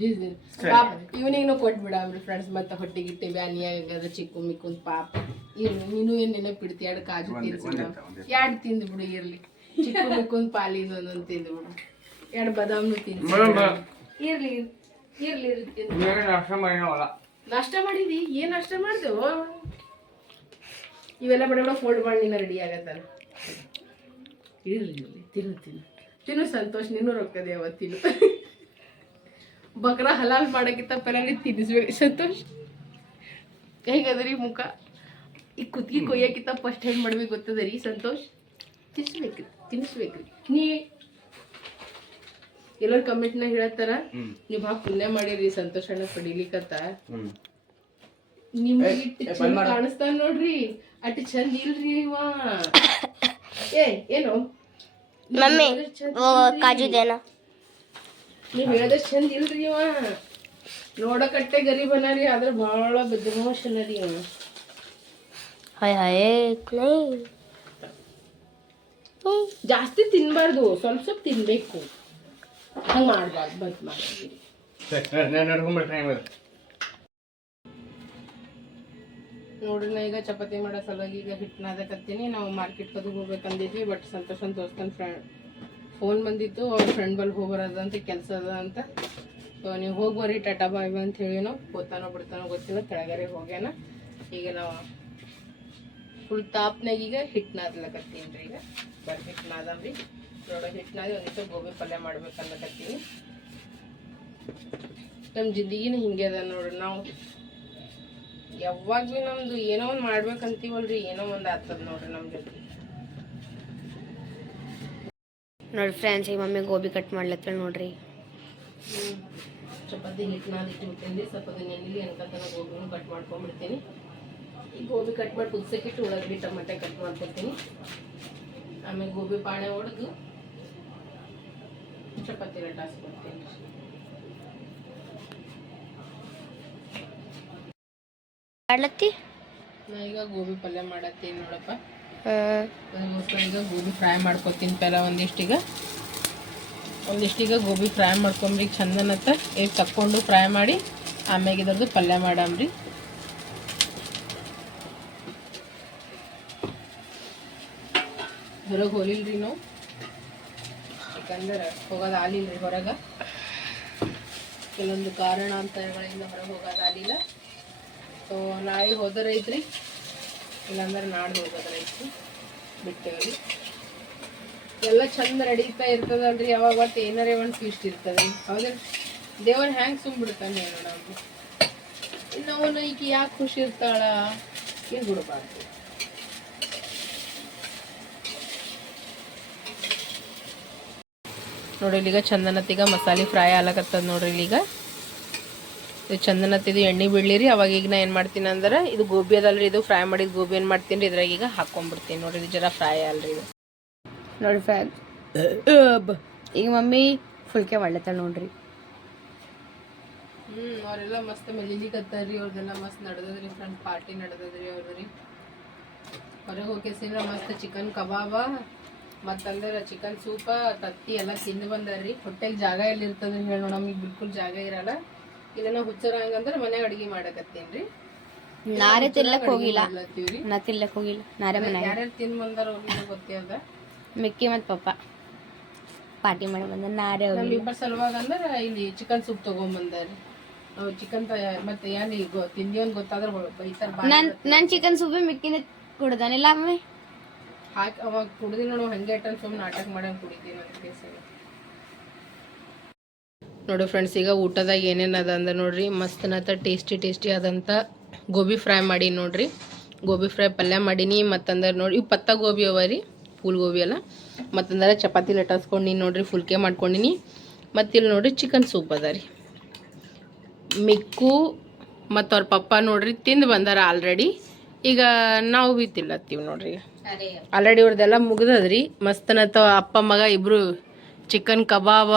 S1: ಜೀಸರ್ ಪಾಪ ಇವನಿಗೂ ಕೊಟ್ಬಿಡ ಅವ್ರ ಫ್ರೆಂಡ್ಸ್ ಮತ್ತೆ ಹೊಟ್ಟೆ ಗಿಟ್ಟೆ ಬ್ಯಾನಿಯ ಅದು ಚಿಕ್ಕು ಮಿಕ್ಕೊಂದು ಪಾಪ. ಇರ್ಲಿ ನೀನು ಏನ್ ನೆನಪಿಡ್ತಿ? ಎರಡು ಕಾಜು ತಿನ್ಸಿಲ್ಲ ಎರಡು ತಿಂದು ಬಿಡು ಇರ್ಲಿ. ಚಿಕ್ಕು ಮಿಕ್ಕೊಂದು ಪಾಲಿ ಒಂದೊಂದು ತಿಂದು ಬಿಡು ಎರಡು ಬದಾಮ್ನು ತಿನ್ಸಿ. ಇರ್ಲಿ ಇರ್ಲಿ ನಷ್ಟ ಮಾಡಿದಿ? ಏನ್ ನಾಷ್ಟ ಮಾಡ್ದೇವು ಇವೆಲ್ಲ ಬಡ ಬಡ ಫೋಲ್ಡ್ ಮಾಡಿನ ರೆಡಿ ಆಗತ್ತಾನ ಇರ್ಲಿ ಇರ್ಲಿ ತಿನ್ನು ತಿನ್ನು. ತಿನ್ನು ಸಂತೋಷ್ ನೀನು ರೊಕ್ಕದೆ ಅವತ್ತಿನ ಬಕ್ರ ಹಲಾಲ್ ಮಾಡೋಕ್ಕಿಂತ ಪೆಲ್ಲ ನೀ ತಿನ್ನಿಸ್ಬೇಕು. ಸಂತೋಷ್ ಹೇಗದ್ರಿ ಮುಖ? ಈ ಕುತ್ತಿಗೆ ಕೊಯ್ಯೋಕ್ಕಿಂತ ಫಸ್ಟ್ ಹೆಂಗೆ ಮಾಡ್ಬೇಕು ಗೊತ್ತದರಿ ಸಂತೋಷ್? ತಿನ್ಸ್ಬೇಕು ತಿನ್ನಿಸ್ಬೇಕ್ರಿ ನೀ ಎಲ್ಲರ ಕಮೆಂಟ್ನಾಗ ಹೇಳತ್ತಾರ? ನೀವು ಭಾಳ ಪುಣ್ಯ ಮಾಡಿರಿ ಸಂತೋಷ ಅಣ್ಣ ಪಡಿಲಿಕತ್ತ ನಿಮ್ಗೆ ಕಾಣಿಸ್ತಾನ ನೋಡ್ರಿ. ಅಟ್ ಚಂದ ಇಲ್ರಿ ಇವ. ಏ ಏನು?
S2: ಮಮ್ಮಿ
S1: ಹೇಳಿದ್ರೆ ನೀವ್ ಹೇಳದಷ್ಟು ಚಂದ ಇಲ್ರಿ ಇವ ನೋಡಕಟ್ಟೆ ಗರೀಬ್ ಅನಾರಿ ಆದ್ರೆ ಭಾಳ ಬದ್ಮೋಶ್ ಅನರಿ ಇವ
S2: ಹಾಯ್ ಹಾಯ್
S1: ಜಾಸ್ತಿ ತಿನ್ಬಾರ್ದು ಸ್ವಲ್ಪ ಸ್ವಲ್ಪ ತಿನ್ಬೇಕು ಹಂಗೆ ಮಾಡ್ಬಾರ್ದು ಬದ್ ಮಾಡ್ತೀರಿ ನೋಡ್ರಿ ನಾ ಈಗ ಚಪಾತಿ ಮಾಡೋ ಸಲುವಾಗಿ ಈಗ ಹಿಟ್ಟು ನಾದಕತ್ತೀನಿ ನಾವು ಮಾರ್ಕೆಟ್ ಕದು ಹೋಗ್ಬೇಕಂದಿದ್ವಿ ಬಟ್ ಸಂತೋಷ್ ದೋಸ್ತನ ಫ್ರೆಂಡ್ ಫೋನ್ ಬಂದಿತ್ತು, ಅವ್ರ ಫ್ರೆಂಡ್ ಬಲ್ಲಿ ಹೋಗ್ಬರೋದಂತ ಕೆಲಸ ಅದ ಅಂತ. ಸೊ ನೀವು ಹೋಗಿ ಟಾಟಾ ಬಾಯ್ ಅಂತ ಹೇಳಿ ನಾವು ಹೋಗ್ತಾನೋ ಬಿಡ್ತಾನೋ ಗೊತ್ತಿಲ್ಲ ಕೆಳಗರೆ ಹೋಗ್ಯಾನ. ಈಗ ನಾವು ಫುಲ್ ತಾಪ್ನಾಗ ಈಗ ಹಿಟ್ಟು ನಾದ್ಲಕತ್ತೀನಿ ರೀ ಈಗ. ಬರ್ ಹಿಟ್ಟು ನಾದಮ್ರಿ ನೋಡೋ ಹಿಟ್ಟು ಒಂದಿಷ್ಟು ಗೋಬಿ ಪಲ್ಯ ಮಾಡ್ಬೇಕು ಅನ್ಲಕತ್ತೀನಿ. ನಮ್ಮ ಜಿಂದಗಿನ ಹಿಂಗೆ ಅದ ನೋಡ್ರಿ, ನಾವು ಯಾವಾಗ ಭೀ ನಮ್ದು ಏನೋ ಒಂದು ಮಾಡ್ಬೇಕಂತೀವಲ್ರಿ ಏನೋ ಒಂದು ಆತದ ನೋಡ್ರಿ ನಮ್ಮ
S2: ನೋಡಿ ಫ್ರೆಂಡ್ಸ್ ಈ ಮಮ್ಮಿ ಗೋಬಿ ಕಟ್ ಮಾಡ್ಲತ್ತಳ ನೋಡ್ರಿ.
S1: ಚಪಾತಿ ಹಿಟ್ಟು ನಾದಿ ಇಟ್ಬಿಟ್ಟಿನಿ ಸ್ವಲ್ಪ ನೆನೆಲಿ ಅನ್ಕಂತ ಗೋಬಿನೂ ಕಟ್ ಮಾಡ್ಕೊಂಡ್ಬಿಡ್ತೀನಿ ಈ ಗೋಬಿ ಕಟ್ ಮಾಡಿ ಕುದಿಸಕ್ಕಿಟ್ಟು ಉಳ್ಳಾಗಡ್ಡಿ ಟೊಮೆಟೊ ಕಟ್ ಮಾಡ್ಕೊಳ್ತೀನಿ ಆಮೇಲೆ ಗೋಬಿ ಪಾಣೆ ಹೊಡೆದು ಚಪಾತಿ ಲಟಾಸ್ಕೊಡ್ತೀನಿ
S2: ಮಾಡ್ಲತ್ತಿ?
S1: ನಾ ಈಗ ಗೋಬಿ ಪಲ್ಯ ಮಾಡತ್ತೀನಿ ನೋಡಪ್ಪ. ಈಗ ಗೋಬಿ ಫ್ರೈ ಮಾಡ್ಕೊತೀನಿ ಪೆಲ ಒಂದಿಷ್ಟೀಗ. ಒಂದಿಷ್ಟೀಗ ಗೋಬಿ ಫ್ರೈ ಮಾಡ್ಕೊಂಬ್ರಿ ಚಂದನತ್ತ ಈಗ ತಕ್ಕೊಂಡು ಫ್ರೈ ಮಾಡಿ, ಆಮ್ಯಾಗ ಇದ್ರದ್ದು ಪಲ್ಯ ಮಾಡಮ್ರಿ ಹೊರಗೆ ಹೋಲಿಲ್ರಿ ನಾವು. ಯಾಕಂದ್ರೆ ಹೋಗೋದು ಆಲಿಲ್ರಿ ಹೊರಗೆ. ಕೆಲವೊಂದು ಕಾರಣಾಂತರಗಳಿಂದ ಹೊರಗೆ ಹೋಗೋದು ಆಲಿಲ್ಲ ಸೊ ನಾಳೆ ಹೋದರೈತ್ರಿ. ಇಲ್ಲಾಂದ್ರೆ ನಾಡ್ದು ಹೋಗೋದ್ರೈತಿ ಬಿಟ್ಟೇವ್ರಿ. ಎಲ್ಲ ಚಂದ ನಡೀತಾ ಇರ್ತದಲ್ರಿ, ಯಾವಾಗ ಒಟ್ಟು ಏನಾರೇ ಒಂದು ಫೀಸ್ಟ್ ಇರ್ತದೆ. ಹೌದ್ರಿ? ದೇವ್ರ ಹ್ಯಾಂಗ್ ಸುಮ್ ಬಿಡ್ತಾನೆ ನೋಡ ಇನ್ನು ಈಗ ಯಾಕೆ ಖುಷಿ ಇರ್ತಾಳ? ಈಗ ಬಿಡ್ಬಾರ್ದು. ನೋಡ್ರಿ ಈಗ ಚಂದನತ್ತೀಗ ಮಸಾಲೆ ಫ್ರೈ ಆಗ್ಲಕತ್ತದ ನೋಡ್ರಿ ಇಲ್ಲೀಗ. ಇದು ಚಂದನತ್ತಿದು ಎಣ್ಣೆ ಬೀಳ್ಲಿರಿ ಅವಾಗ ಈಗ ನಾ ಏನು ಮಾಡ್ತೀನಿ ಅಂದ್ರೆ ಇದು ಗೋಬಿ ಅದಲ್ರಿ ಇದು ಫ್ರೈ ಮಾಡಿದ ಗೋಬಿ ಏನು ಮಾಡ್ತೀನಿ ರೀ ಇದ್ರಾಗ ಈಗ ಹಾಕೊಂಡ್ಬಿಡ್ತೀನಿ ನೋಡ್ರಿ ಇದು ಜರ ಫ್ರೈ ಅಲ್ರಿ ಇದು.
S5: ನೋಡಿ ಫ್ರೈ ಈಗ ಮಮ್ಮಿ ಫುಲ್ಕೆ ಮಾಡ್ಲತ್ತಾಳ ನೋಡ್ರಿ.
S1: ಹ್ಮ್ ಅವರೆಲ್ಲ ಮಸ್ತ್ ಮೆಲಿಲಿಕತ್ತಾರ್ರಿ ಅವ್ರದೆಲ್ಲ ಮಸ್ತ್ ನಡೆದದ್ರಿ ಫ್ರೆಂಡ್ ಪಾರ್ಟಿ ನಡೆದದ್ರಿ ಅವ್ರದ್ರಿ ಹೊರಗೆ ಹೋಗಿಸಿದ್ರೆ ಮಸ್ತ್ ಚಿಕನ್ ಕಬಾಬ ಮತ್ತಂದ್ರೆ ಚಿಕನ್ ಸೂಪ ತತ್ತಿ ಎಲ್ಲ ತಿಂದು ಬಂದಾರ್ರಿ. ಹೊಟ್ಟೆಗೆ ಜಾಗ ಎಲ್ಲಿರ್ತದ್ರಿ ಹೇಳೋಣ ಹೇಳಿ ನಮಗೆ ಬಿಲ್ಕುಲ್ ಜಾಗ ಇರಲ್ಲ. ಇಲ್ಲ ನಾವು ಹುಚ್ಚರ ಹಂಗಂದ್ರೆ ಮನ್ಯಾಗ ಅಡಿಗೆ ಮಾಡಕತ್ತೀನ್ರಿ?
S5: ನಾರೇ ತಿನ್ಲಕ್ ಹೋಗಿಲ್ಲ.
S1: ಮಾಡ್ಲತ್ತೀವ್ರಿ?
S5: ನಾ ತಿನ್ಲಕ್ ಹೋಗಿಲ್ಲ. ನಾರೇ ಮನ್ಯಾಗ
S1: ಯಾರ್ಯಾರು ತಿಂದ್ ಬಂದಾರ ಅವ್ರಿಗೆ ಗೊತ್ತೇ
S5: ಮಿಕ್ಕಿ ಮತ್ತು ಪಪ್ಪ. ಪಾರ್ಟಿ ಮಾಡಿ ಬಂದ ನಾರೇ ಹೋಗಿಲ್ಲ
S1: ನಮ್ಮಿಬ್ಬರ ಸಲುವಾಗ ಅಂದ್ರೆ ಇಲ್ಲಿ ಚಿಕನ್ ಸೂಪ್ ತಗೊಂಬಂದಾರಿ ನಾವು ಚಿಕನ್ ಮತ್ತೆ ಏನ್ ಈಗ ತಿಂದಿ ಗೊತ್ತಾದ್ರ ಗೊತ್ತಾದ್ರೆ ಬೈತಾರ ಬಾ
S5: ನನ್ ನನ್ ಚಿಕನ್ ಸೂಪ್ ಮಿಕ್ಕಿನ ಕುಡ್ದಾನಿಲ್ಲ ಅಮ್ಮ
S1: ಹಾಕಿ ಅವಾಗ ಕುಡ್ದಿ ನೋಡು ಹಂಗೆ ಇಟ್ಟನ್ ಸುಮ್ಮನೆ ನಾಟಕ ಮಾಡಂಗ್ ಕುಡಿತೀನಿ ಅಂತ ಕೇಸರಿ ನೋಡಿ ಫ್ರೆಂಡ್ಸ್ ಈಗ ಊಟದಾಗ ಏನೇನು ಅದ ಅಂದ್ರೆ ನೋಡ್ರಿ ಮಸ್ತನತ ಟೇಸ್ಟಿ ಟೇಸ್ಟಿ ಆದಂಥ ಗೋಬಿ ಫ್ರೈ ಮಾಡಿ ನೋಡ್ರಿ. ಗೋಬಿ ಫ್ರೈ ಪಲ್ಯ ಮಾಡೀನಿ ಮತ್ತಂದ್ರೆ ನೋಡಿ ಇವು ಪತ್ತ ಗೋಬಿ ಅವ ರೀ ಫುಲ್ ಗೋಬಿ ಅಲ್ಲ. ಮತ್ತಂದ್ರೆ ಚಪಾತಿ ಲಟಾಸ್ಕೊಂಡಿನಿ ನೋಡ್ರಿ ಫುಲ್ಕೆ ಮಾಡ್ಕೊಂಡಿನಿ. ಮತ್ತಿಲ್ಲಿ ನೋಡ್ರಿ ಚಿಕನ್ ಸೂಪ್ ಅದ ರೀ. ಮಿಕ್ಕು ಮತ್ತು ಅವ್ರ ಪಪ್ಪ ನೋಡ್ರಿ ತಿಂದು ಬಂದಾರ ಆಲ್ರೆಡಿ ಈಗ ನಾವು ಬಿ ತಿಲ್ಲತ್ತೀವಿ ನೋಡ್ರಿ ಆಲ್ರೆಡಿ ಇವ್ರದ್ದೆಲ್ಲ ಮುಗ್ದದ್ರಿ. ಮಸ್ತನತ್ತ ಅಪ್ಪ ಮಗ ಇಬ್ರು ಚಿಕನ್ ಕಬಾಬ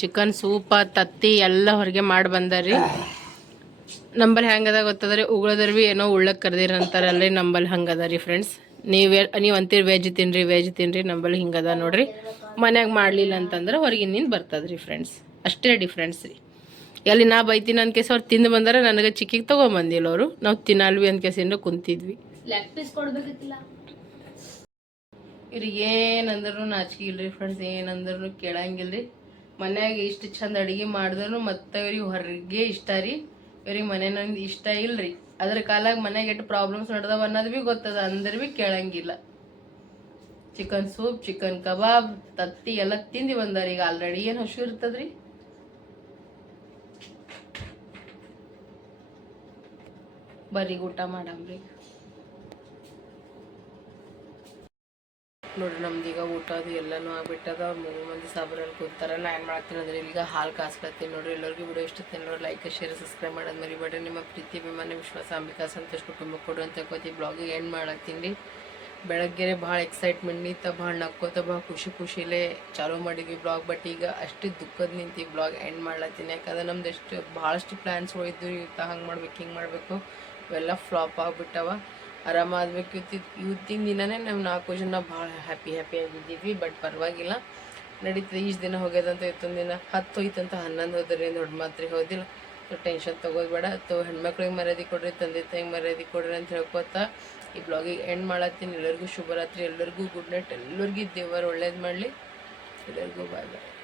S1: ಚಿಕನ್ ಸೂಪ, ತತ್ತಿ ಎಲ್ಲ ಹೊರಗೆ ಮಾಡಿ ಬಂದಾರ್ರಿ ನಂಬಲ್ಲಿ ಹೆಂಗದ ಗೊತ್ತದ್ರಿ? ಉಗುಳದ್ರಿ ಏನೋ ಉಳ್ಳಕ್ಕೆ ಕರೆದಿರ ಅಂತಾರಲ್ರಿ ನಂಬಲ್ಲಿ ಹಂಗದ ರೀ ಫ್ರೆಂಡ್ಸ್ ನೀವು ನೀವು ಅಂತೀರಿ ವೆಜ್ ತಿನ್ರಿ ವೆಜ್ ತಿನ್ರಿ ನಂಬಲ್ಲಿ ಹಿಂಗದ ನೋಡ್ರಿ. ಮನ್ಯಾಗ ಮಾಡಲಿಲ್ಲ ಅಂತಂದ್ರೆ ಹೊರಗಿನಿಂದ ಬರ್ತದ್ರಿ ಫ್ರೆಂಡ್ಸ್ ಅಷ್ಟೇ ಡಿಫ್ರೆನ್ಸ್ ರೀ. ಎಲ್ಲಿ ನಾ ಬೈತೀನಿ ಅಂತ ಕೇಸ್ ಅವ್ರು ತಿಂದು ಬಂದರೆ, ನನಗೆ ಚಿಕ್ಕಿಗೆ ತೊಗೊಂಬಂದಿಲ್ಲ ಅವರು. ನಾವು ತಿನ್ನಲ್ವಿ ಅಂತ ಕೇಸಿಂದ ಕುಂತಿದ್ವಿ.
S2: ಲೆಗ್ ಪೀಸ್ ಕೊಡ್ಬೇಕಿತ್ತಿಲ್ಲ?
S1: ಇವ್ರಿಗೆ ಏನಂದ್ರೂ ನಾಚಿಕೆ ಇಲ್ರಿ ಫ್ರೆಂಡ್ಸ್ ಏನಂದ್ರೂ ಕೇಳಂಗಿಲ್ರಿ. ಮನ್ಯಾಗ ಇಷ್ಟು ಚಂದ ಅಡುಗೆ ಮಾಡಿದ್ರು ಮತ್ತೆ ಇವ್ರಿಗೆ ಹೊರಗೆ ಇಷ್ಟ ರೀ. ಇವ್ರಿಗೆ ಮನೆಯಂದು ಇಷ್ಟ ಇಲ್ರಿ. ಅದ್ರ ಕಾಲಾಗ ಮನ್ಯಾಗ ಎಷ್ಟು ಪ್ರಾಬ್ಲಮ್ಸ್ ನಡ್ದವ ಅನ್ನೋದು ಭೀ ಗೊತ್ತದ, ಅಂದ್ರೆ ಭೀ ಕೇಳಂಗಿಲ್ಲ. ಚಿಕನ್ ಸೂಪ್ ಚಿಕನ್ ಕಬಾಬ್ ತತ್ತಿ ಎಲ್ಲ ತಿಂದು ಬಂದಾರ ಈಗ ಆಲ್ರೆಡಿ ಏನು ಹಸು ಇರ್ತದ್ರಿ. ಬರ್ರಿ ಊಟ ಮಾಡಮ್ರಿ. ನೋಡ್ರಿ, ನಮ್ದು ಈಗ ಊಟ ಅದು ಎಲ್ಲನೂ ಆಗ್ಬಿಟ್ಟದ ಮೂರು ಮಂದಿ ಸಾಬ್ರಲ್ಲಿ ಕೂತಾರ ನಾ ಏನು ಮಾಡ್ತೀನಿ ಅಂದ್ರೆ ಈಗ ಹಾಲು ಕಾಸ್ಕತ್ತೀನಿ ನೋಡ್ರಿ. ಎಲ್ಲರಿಗೂ ವಿಡಿಯೋ ಇಷ್ಟ ನೋಡಿ ಲೈಕ್ ಶೇರ್ ಸಬ್ಸ್ಕ್ರೈಬ್ ಮಾಡೋದು ಮರಿಬೇಡ್ರಿ. ನಿಮ್ಮ ಪ್ರೀತಿ, ಅಭಿಮಾನ, ವಿಶ್ವಾಸ, ಅಂಬಿಕಾ, ಸಂತೋಷ್ ಕುಟುಂಬ ಕೊಡು ಅಂತ ಕೋತಿ ಬ್ಲಾಗ್ ಎಂಡ್ ಮಾಡತ್ತೀನಿ. ರೀ ಬೆಳಗ್ಗೆ ಭಾಳ ಎಕ್ಸೈಟ್ಮೆಂಟ್ ನಿಂತ, ಭಾಳ ನಕ್ಕೋತ, ಭಾಳ ಖುಷಿ ಖುಷಿಲೇ ಚಾಲೂ ಮಾಡಿದ್ವಿ ಬ್ಲಾಗ್ ಬಟ್ ಈಗ ಅಷ್ಟು ದುಃಖದ ನಿಂತು ಬ್ಲಾಗ್ ಎಂಡ್ ಮಾಡ್ಲತ್ತೀನಿ. ಯಾಕಂದ್ರೆ ನಮ್ದು ಎಷ್ಟು ಭಾಳಷ್ಟು ಪ್ಲ್ಯಾನ್ಸ್ಗಳು ಇದ್ದು ಇವತ್ತು ಹಂಗೆ ಮಾಡ್ಬೇಕು, ಹಿಂಗೆ ಮಾಡಬೇಕು, ಇವೆಲ್ಲ ಫ್ಲಾಪ್ ಆಗಿಬಿಟ್ಟವ. ಆರಾಮಾದ್ಬೇಕು ಇವತ್ತು ಇವತ್ತಿನ ದಿನನೇ ನಾವು ನಾಲ್ಕು ಜನ ಭಾಳ ಹ್ಯಾಪಿ ಹ್ಯಾಪಿ ಆಗಿದ್ದೀವಿ ಬಟ್ ಪರವಾಗಿಲ್ಲ. ನಡೀತದೆ, ಇಷ್ಟು ದಿನ ಹೋಗ್ಯದಂತ ಇವತ್ತೊಂದು ದಿನ. ಹತ್ತು ಹೋಯ್ತಂತ ಹನ್ನೊಂದು ಹೋದ್ರಿ, ದೊಡ್ಡ ಮಾತ್ರೆ ಹೋದಿಲ್ಲ. ಸೊ ಟೆನ್ಷನ್ ತೊಗೋದು ಬೇಡ ಅಥವಾ ಹೆಣ್ಮಕ್ಳಿಗೆ ಮರ್ಯಾದೆ ಕೊಡ್ರಿ, ತಂದೆ ತಾಯಿಗೆ ಮರ್ಯಾದೆ ಕೊಡ್ರಿ ಅಂತ ಹೇಳ್ಕೊತ ಈ ಬ್ಲಾಗಿಗೆ ಎಂಡ್ ಮಾಡತ್ತೀನಿ. ಎಲ್ಲರಿಗೂ ಶುಭರಾತ್ರಿ. ಎಲ್ಲರಿಗೂ ಗುಡ್ ನೈಟ್ ಎಲ್ಲರಿಗೂ ದೇವರು ಒಳ್ಳೇದು ಮಾಡಲಿ. ಎಲ್ಲರಿಗೂ ಬಾಯ್ ಬಾಯ್